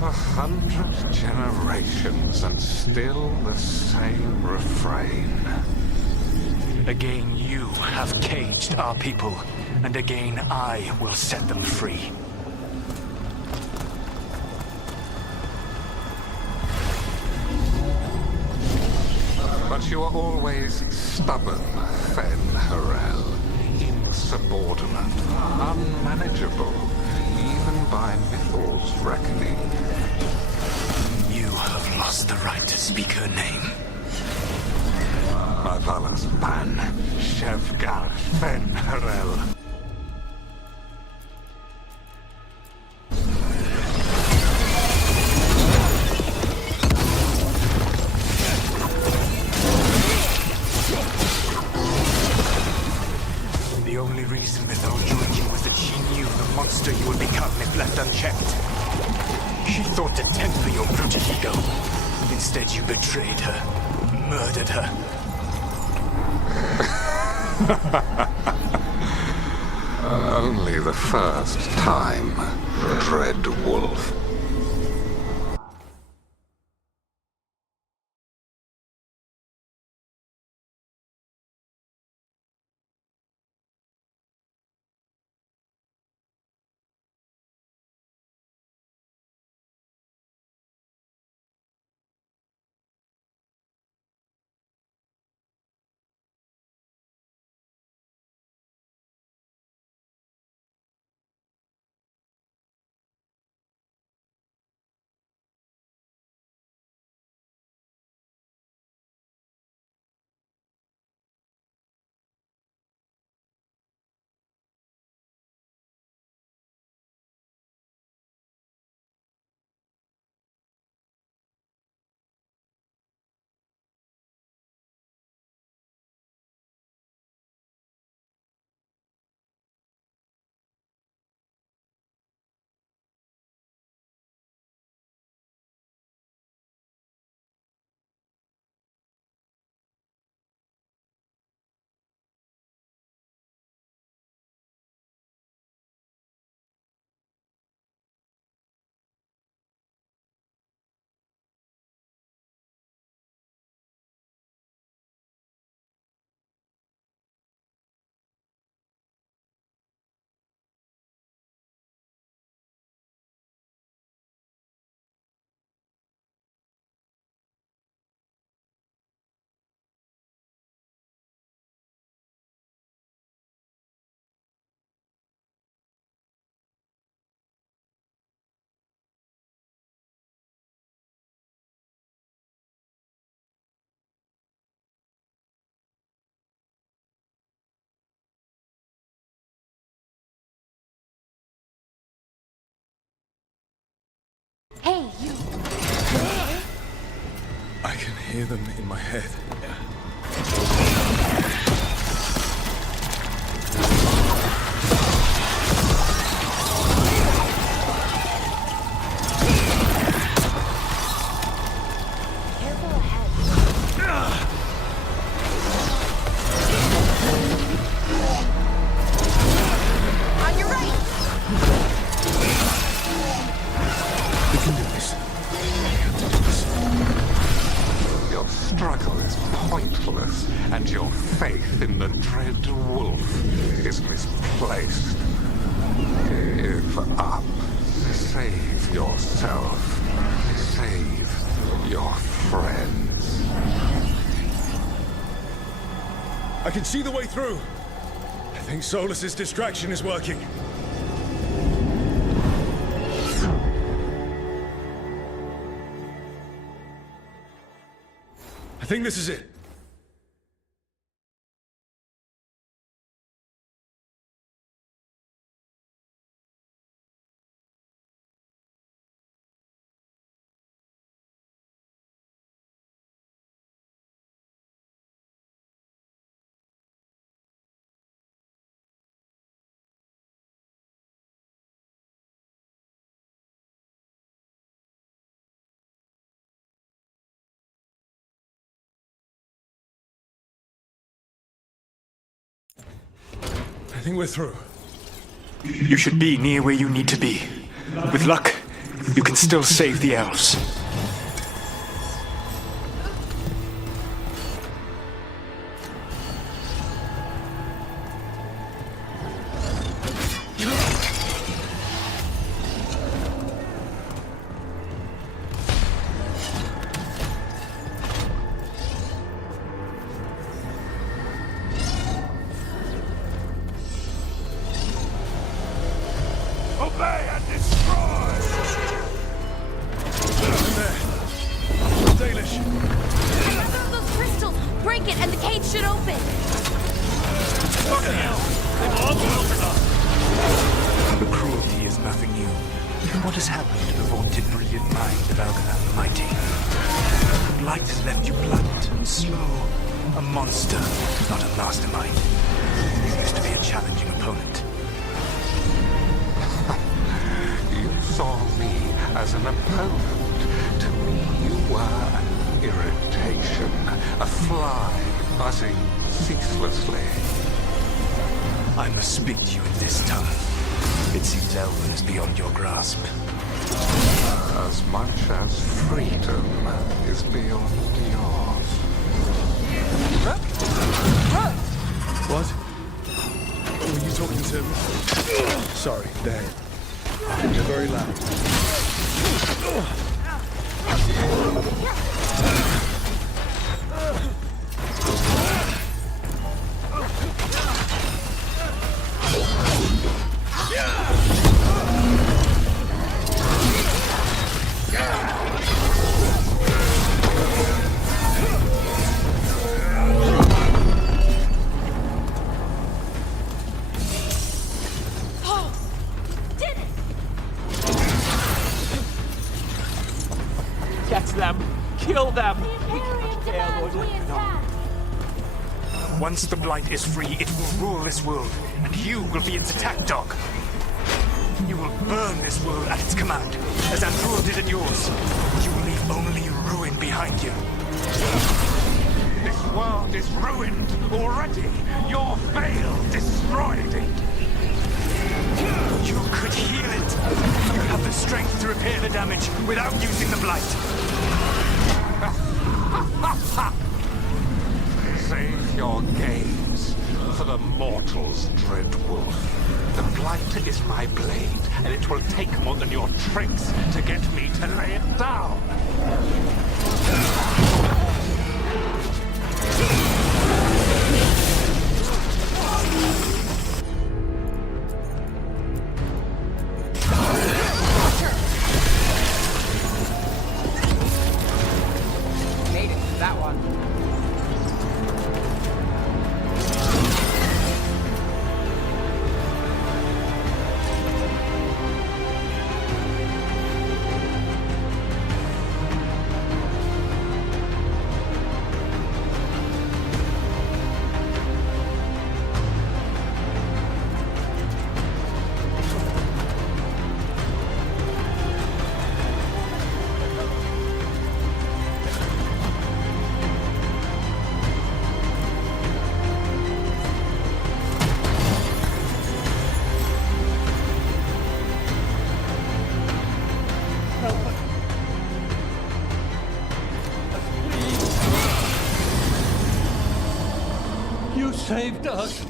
100 generations and still the same refrain. Again, you have caged our people, and again I will set them free. But you are always stubborn, Fen Harel. Insubordinate, unmanageable, even by Mythal's reckoning. You have lost the right to speak her name. Avalas Ban, Shevgar Fen Harel. The only reason Mythal joined you was that she knew the monster you would become if left unchecked. She thought to temper your brutal ego. Instead, you betrayed her, murdered her. Only the first time, Dread Wolf. Hey, you. I can hear them in my head. Careful ahead. On your right. We can do this. Your struggle is pointless, and your faith in the Dread Wolf is misplaced. Give up. Save yourself. Save your friends. I can see the way through. I think Solus's distraction is working. I think this is it. I think we're through. You should be near where you need to be. With luck, you can still save the elves. Obey and destroy! Dalish! Grab those crystals! Break it and the cage should open! Fucking hell! They've all opened up! The cruelty is nothing new. What has happened to the vaunted brilliant mind of Algernon the Mighty? The blight has left you blunt and slow. A monster, not a mastermind. You used to be a challenging opponent. You saw me as an opponent. To me, you were an irritation, a fly buzzing ceaselessly. I must speak to you in this tongue. It seems Elven is beyond your grasp. As much as freedom is beyond yours. What? Were you talking to me? Sorry, Dad. You're very loud. Catch them! Kill them! We cannot bear Lord Elgernon. Once the blight is free, it will rule this world, and you will be its attack dog. You will burn this world at its command, as Andrul did at yours. You will leave only ruin behind you. This world is ruined already. Your veil destroyed it. You could heal it. You have the strength to repair the damage without using the blight. Save your games for the mortals, dread wolf. The blight is my blade, and it will take more than your tricks to get me to lay it down. Made it, that one. You saved us.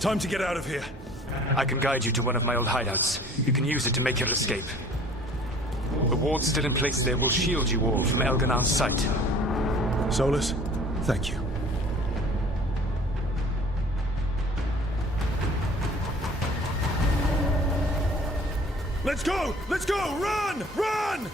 Time to get out of here. I can guide you to one of my old hideouts. You can use it to make your escape. The ward still in place there will shield you all from Elgernon's sight. Solus, thank you. Let's go! Let's go! Run! Run!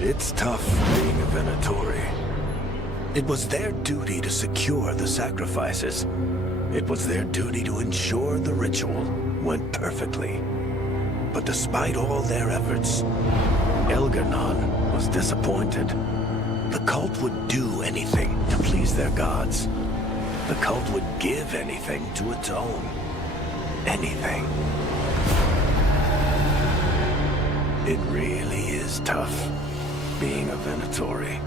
It's tough being a Venatori. It was their duty to secure the sacrifices. It was their duty to ensure the ritual went perfectly. But despite all their efforts, Elgernon was disappointed. The cult would do anything to please their gods. The cult would give anything to atone. Anything. It really is tough, being a Venatori.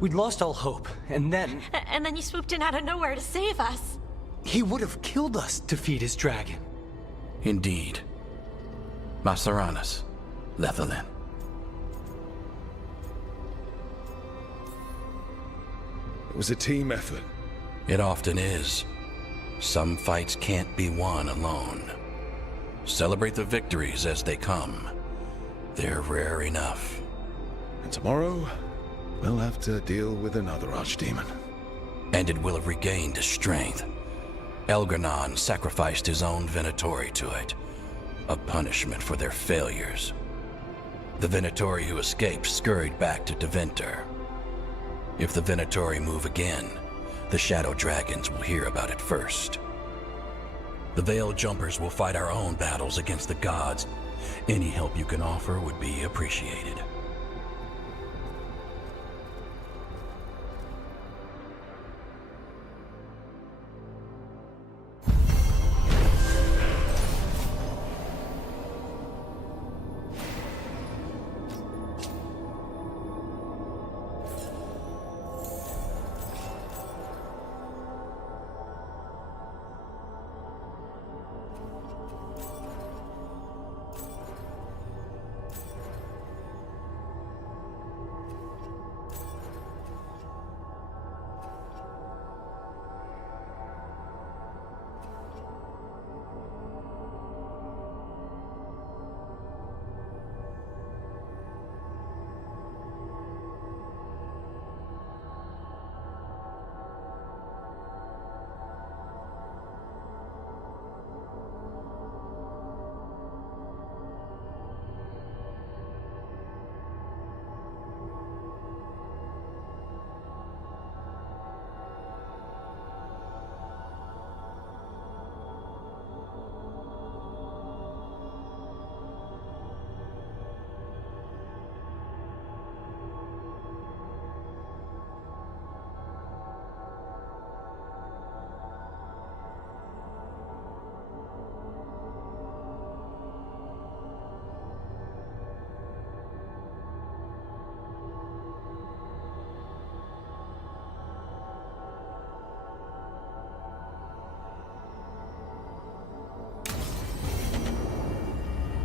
We'd lost all hope, and then... And then you swooped in out of nowhere to save us. He would have killed us to feed his dragon. Indeed. Masaranas, Lethalin. It was a team effort. It often is. Some fights can't be won alone. Celebrate the victories as they come. They're rare enough. And tomorrow, we'll have to deal with another archdemon. And it will have regained its strength. Elgar'nan sacrificed his own Venatori to it. A punishment for their failures. The Venatori who escaped scurried back to Deventer. If the Venatori move again, the Shadow Dragons will hear about it first. The Veil Jumpers will fight our own battles against the gods. Any help you can offer would be appreciated.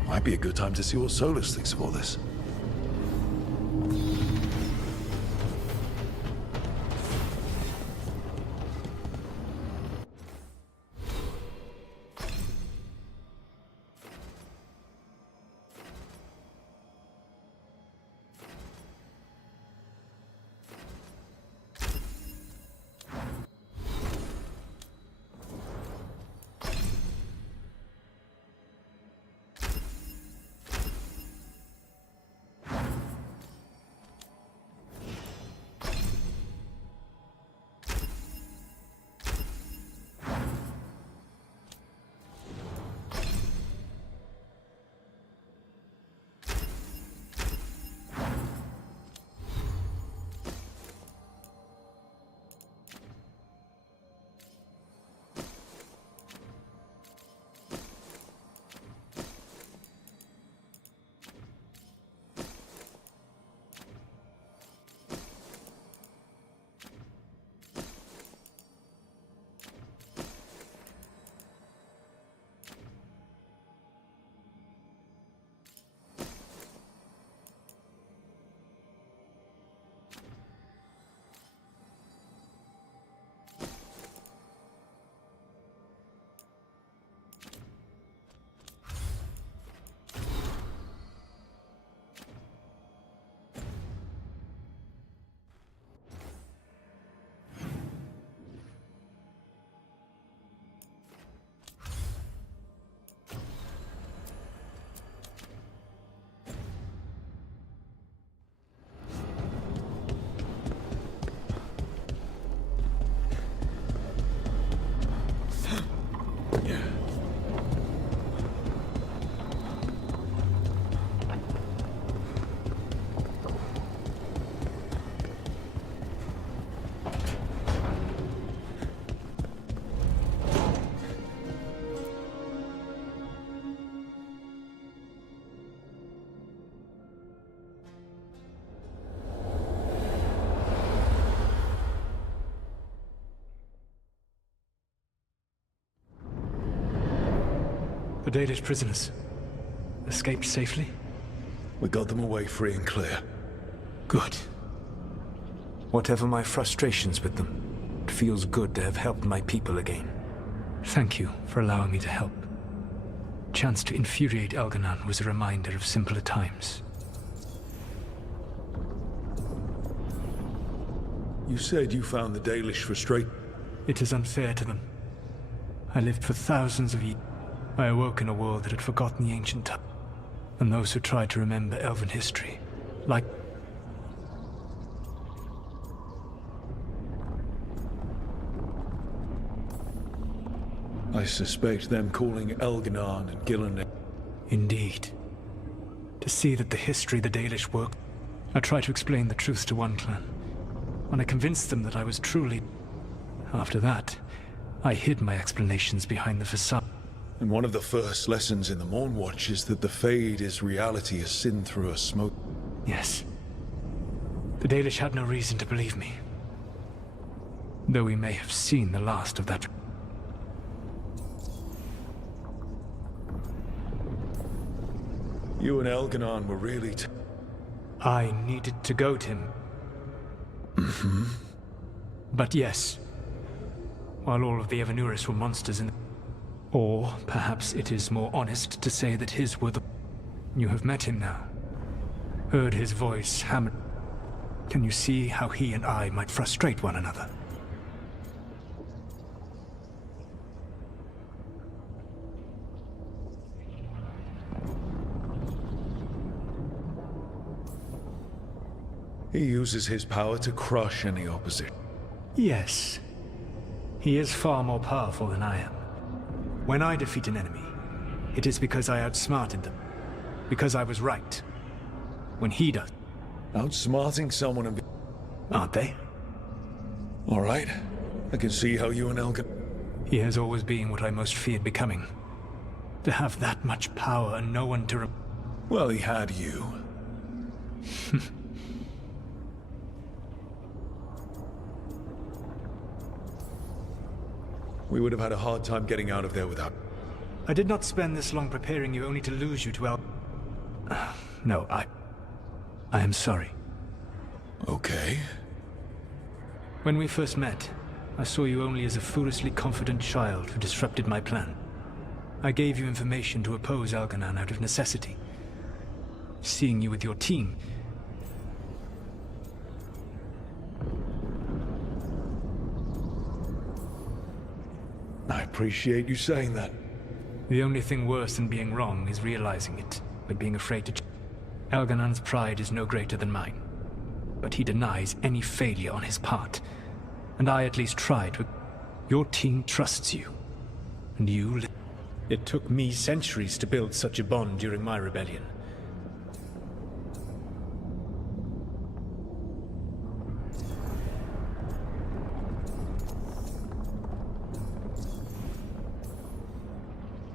Might be a good time to see what Solus thinks of all this. The Dalish prisoners escaped safely? We got them away free and clear. Good. Whatever my frustrations with them, it feels good to have helped my people again. Thank you for allowing me to help. Chance to infuriate Elganon was a reminder of simpler times. You said you found the Dalish frustrating. It is unfair to them. I lived for thousands of years. I awoke in a world that had forgotten the ancient time. And those who tried to remember elven history, like... I suspect them calling Elganon and Gillen. Indeed. To see that the history the Dalish work, I tried to explain the truth to one clan. When I convinced them that I was truly... After that, I hid my explanations behind the facade. And one of the first lessons in the Mornwatch is that the Fade is reality as seen through a smoke. Yes. The Dalish had no reason to believe me. Though we may have seen the last of that. You and Elganon were really I needed to goad him. Mm-hmm. But yes, while all of the Evanuris were monsters in the... Or perhaps it is more honest to say that his were the... You have met him now. Heard his voice hammered. Can you see how he and I might frustrate one another? He uses his power to crush any opposition. Yes. He is far more powerful than I am. When I defeat an enemy, it is because I outsmarted them. Because I was right. When he does... Outsmarting someone and... Aren't they? All right. I can see how you and Elganon... He has always been what I most feared becoming. To have that much power and no one to... Well, he had you. We would have had a hard time getting out of there without... I did not spend this long preparing you only to lose you to No, I am sorry. Okay. When we first met, I saw you only as a foolishly confident child who disrupted my plan. I gave you information to oppose Elganon out of necessity. Seeing you with your team... I appreciate you saying that. The only thing worse than being wrong is realizing it, but being afraid to... Elganon's pride is no greater than mine. But he denies any failure on his part. And I at least tried to... Your team trusts you. And you... It took me centuries to build such a bond during my rebellion.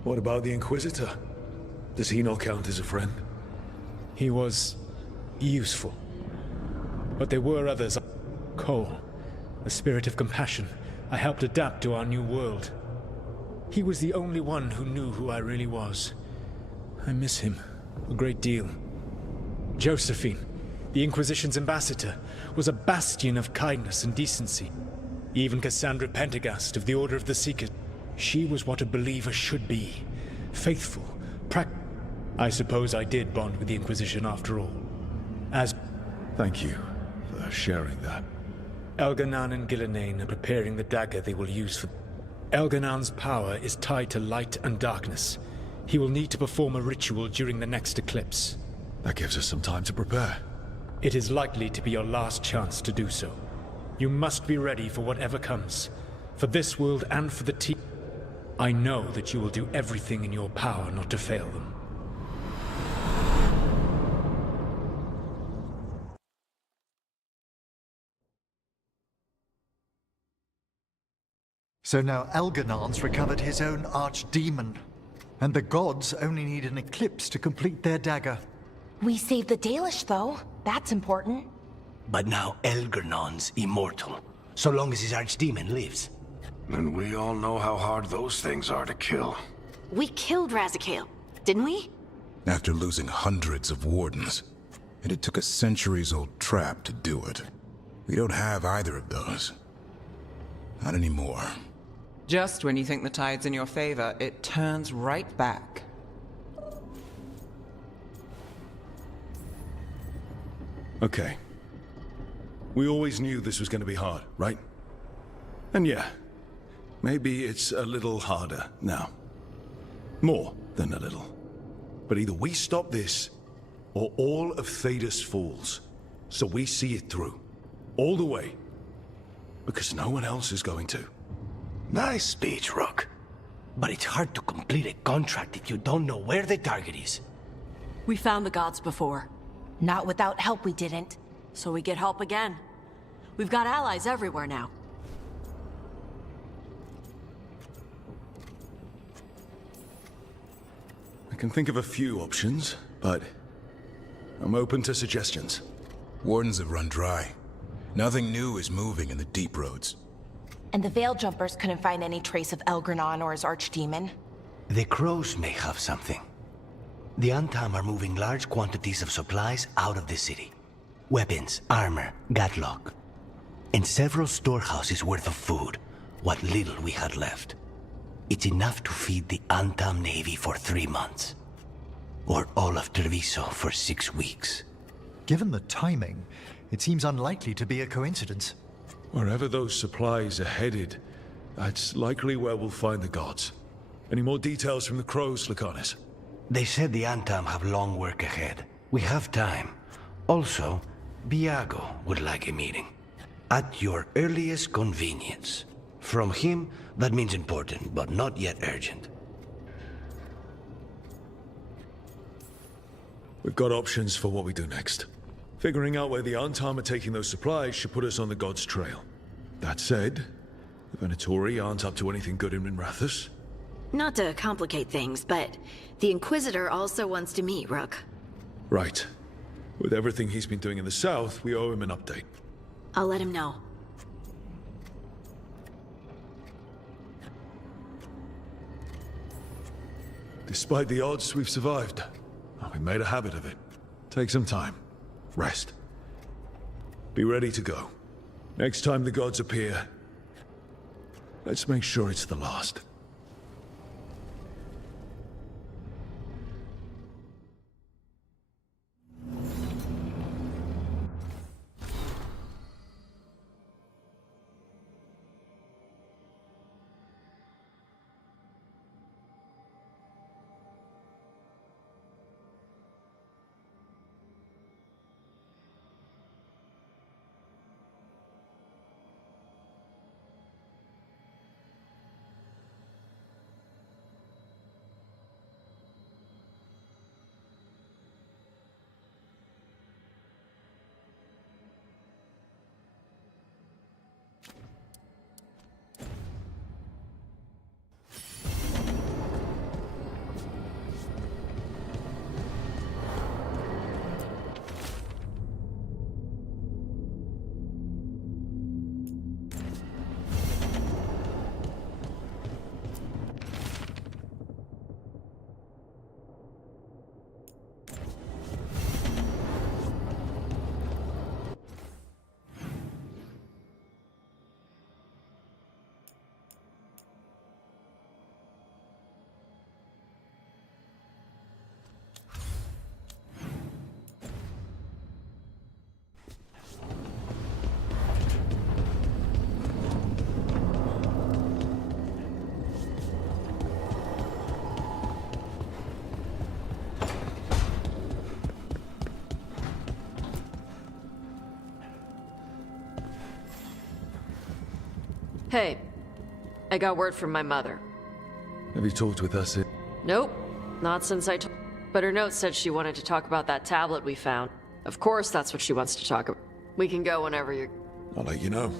What about the Inquisitor? Does he not count as a friend? He was... useful. But there were others. Cole, a spirit of compassion. I helped adapt to our new world. He was the only one who knew who I really was. I miss him a great deal. Josephine, the Inquisition's ambassador, was a bastion of kindness and decency. Even Cassandra Pendergast of the Order of the Seekers. She was what a believer should be. Faithful, I suppose I did bond with the Inquisition after all. Thank you for sharing that. Elganon and Gillenane are preparing the dagger they will use for... Elganon's power is tied to light and darkness. He will need to perform a ritual during the next eclipse. That gives us some time to prepare. It is likely to be your last chance to do so. You must be ready for whatever comes. For this world and for the team. I know that you will do everything in your power not to fail them. So now Elganon's recovered his own archdemon. And the gods only need an eclipse to complete their dagger. We saved the Dalish, though. That's important. But now Elganon's immortal, so long as his archdemon lives. And we all know how hard those things are to kill. We killed Razikale, didn't we? After losing hundreds of wardens. And it took a centuries-old trap to do it. We don't have either of those. Not anymore. Just when you think the tide's in your favor, it turns right back. Okay. We always knew this was going to be hard, right? And yeah, maybe it's a little harder now. More than a little. But either we stop this, or all of Thedas falls. So we see it through. All the way. Because no one else is going to. Nice speech, Rook. But it's hard to complete a contract if you don't know where the target is. We found the gods before. Not without help, we didn't. So we get help again. We've got allies everywhere now. I can think of a few options, but I'm open to suggestions. Wardens have run dry. Nothing new is moving in the deep roads. And the Veil Jumpers couldn't find any trace of Elgranon or his archdemon. The crows may have something. The Antam are moving large quantities of supplies out of the city. Weapons, armor, gatlock. And several storehouses worth of food, what little we had left. It's enough to feed the Antam Navy for 3 months. Or all of Treviso for 6 weeks. Given the timing, it seems unlikely to be a coincidence. Wherever those supplies are headed, that's likely where we'll find the gods. Any more details from the crows, Laconis? They said the Antam have long work ahead. We have time. Also, Biago would like a meeting. At your earliest convenience. From him, that means important, but not yet urgent. We've got options for what we do next. Figuring out where the Antam are taking those supplies should put us on the gods' trail. That said, the Venatori aren't up to anything good in Minrathous. Not to complicate things, but the Inquisitor also wants to meet Rook. Right. With everything he's been doing in the south, we owe him an update. I'll let him know. Despite the odds, we've survived. We made a habit of it. Take some time. Rest. Be ready to go. Next time the gods appear, let's make sure it's the last. Hey, I got word from my mother. Have you talked with us? Nope, not since I told. But her note said she wanted to talk about that tablet we found. Of course that's what she wants to talk about. We can go whenever you're... I'll let you know.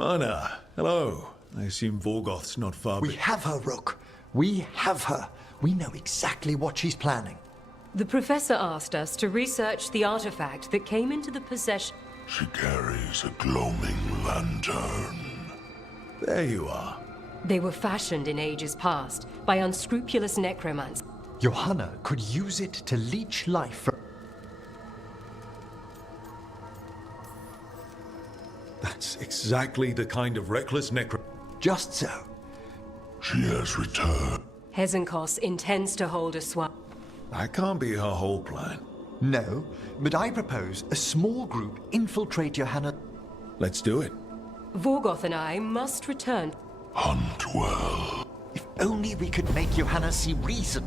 Mana, hello. I assume Vorgoth's not far. We have her, Rook. We have her. We know exactly what she's planning. The professor asked us to research the artifact that came into the possession. She carries a gloaming lantern. There you are. They were fashioned in ages past by unscrupulous necromancers. Johanna could use it to leech life from... That's exactly the kind of reckless Just so. She has returned. Hezenkos intends to hold a swap. That can't be her whole plan. No, but I propose a small group infiltrate Johanna. Let's do it. Vorgoth and I must return. Hunt well. If only we could make Johanna see reason.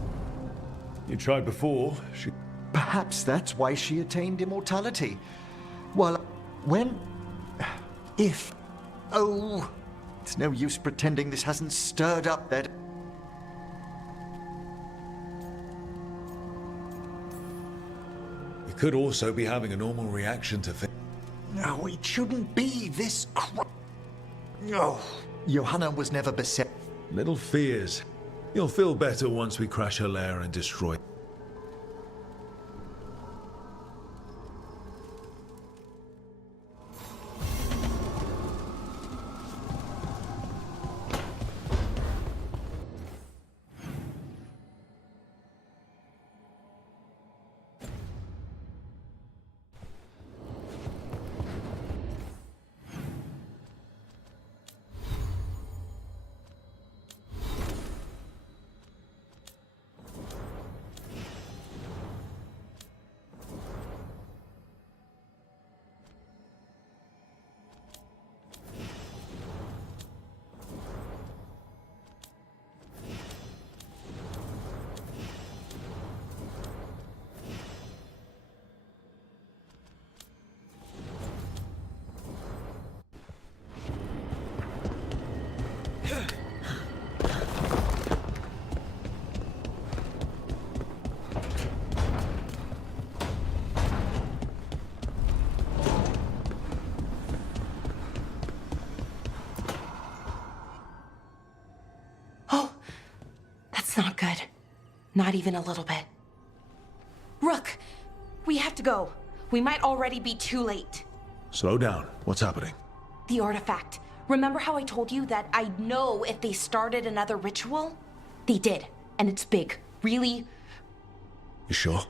You tried before. Perhaps that's why she attained immortality. Well, when... If... Oh... It's no use pretending this hasn't stirred up that... You could also be having a normal reaction to things. No, it shouldn't be this No. Johanna was never beset. Little fears. You'll feel better once we crash her lair and destroy it. Not good. Not even a little bit. Rook, we have to go. We might already be too late. Slow down. What's happening? The artifact. Remember how I told you that I'd know if they started another ritual? They did, and it's big. Really. You sure?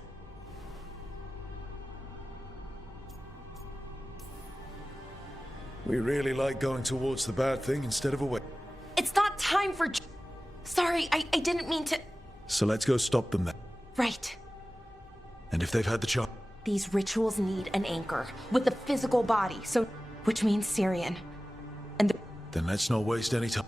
We really like going towards the bad thing instead of away. It's not time for... Sorry, I didn't mean to... So let's go stop them then. Right. And if they've had the chance... These rituals need an anchor with a physical body, so... Which means Syrian. And Then let's not waste any time.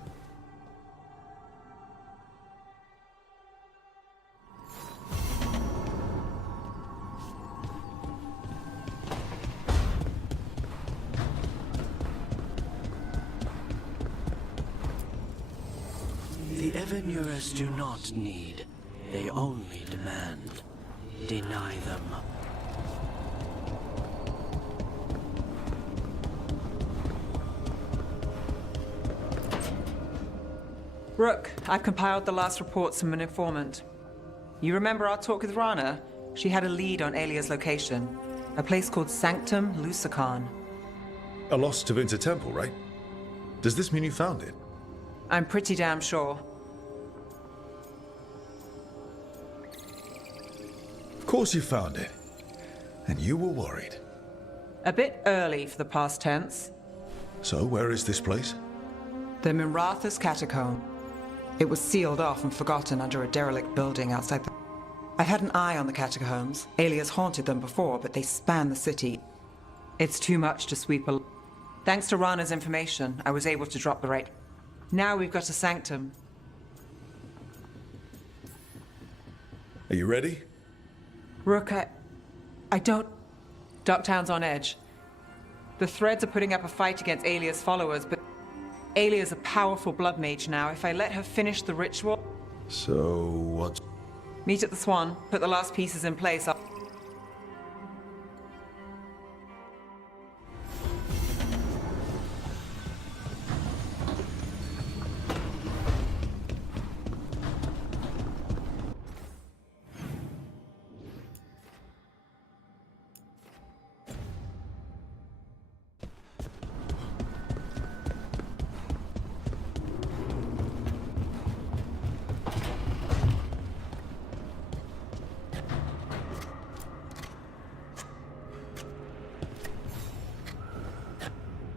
The Evanures do not need, they only demand. Deny them. Rook, I've compiled the last reports from an informant. You remember our talk with Rana? She had a lead on Alia's location. A place called Sanctum Lucican. A lost Tevinter temple, right? Does this mean you found it? I'm pretty damn sure. Of course you found it. And you were worried. A bit early for the past tense. So, where is this place? The Mirathas Catacomb. It was sealed off and forgotten under a derelict building outside the... I've had an eye on the catacombs. Alias haunted them before, but they span the city. It's too much to sweep a... Thanks to Rana's information, I was able to drop the right... Now we've got a sanctum. Are you ready? Rook, I don't... Ducktown's on edge. The Threads are putting up a fight against Alia's followers, but... Alia's a powerful blood mage now. If I let her finish the ritual... So, what? Meet at the Swan. Put the last pieces in place.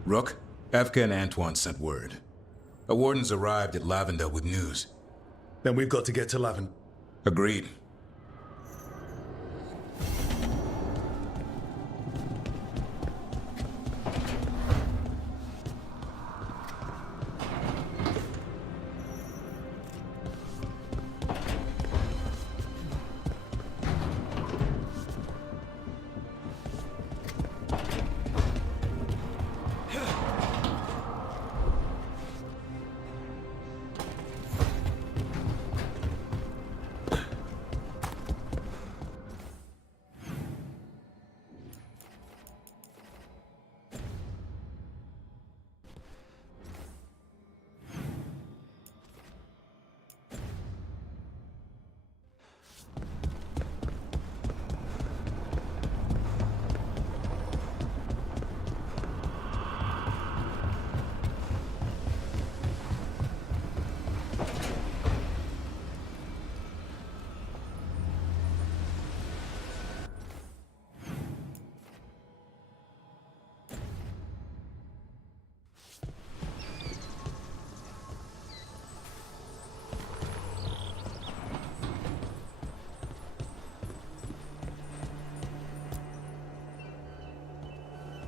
Rook, Evka and Antoine sent word. A warden's arrived at Lavendale with news. Then we've got to get to Lavendale. Agreed.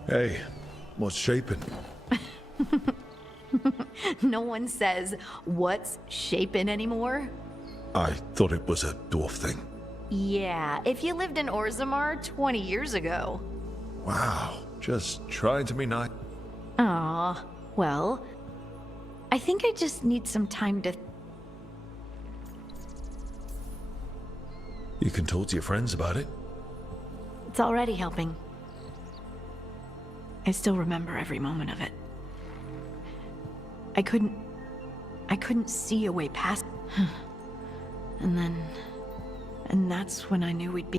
Hey, what's shaping? No one says, what's shaping anymore? I thought it was a dwarf thing. Yeah, if you lived in Orzammar 20 years ago. Wow, just trying to be nice. Aw, well, I think I just need some time to... You can talk to your friends about it. It's already helping. I still remember every moment of it. I couldn't see a way past. And that's when I knew we'd be.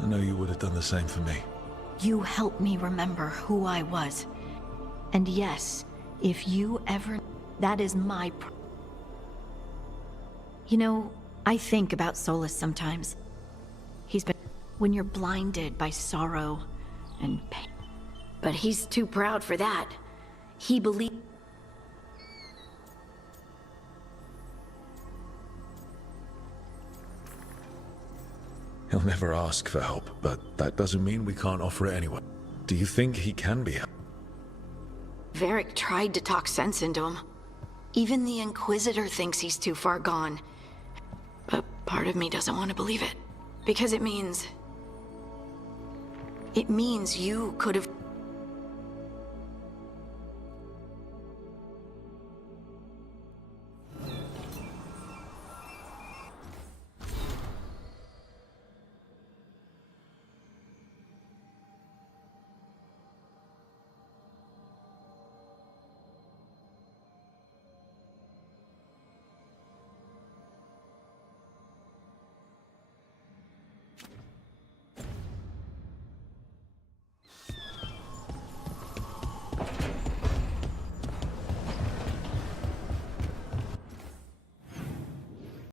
I know you would have done the same for me. You helped me remember who I was. And yes, if you ever... That is my... You know, I think about Solus sometimes. He's been... When you're blinded by sorrow and pain. But he's too proud for that. He believes... He'll never ask for help, but that doesn't mean we can't offer it anyway. Do you think he can be helped? Varric tried to talk sense into him. Even the Inquisitor thinks he's too far gone. But part of me doesn't want to believe it. Because it means you could have...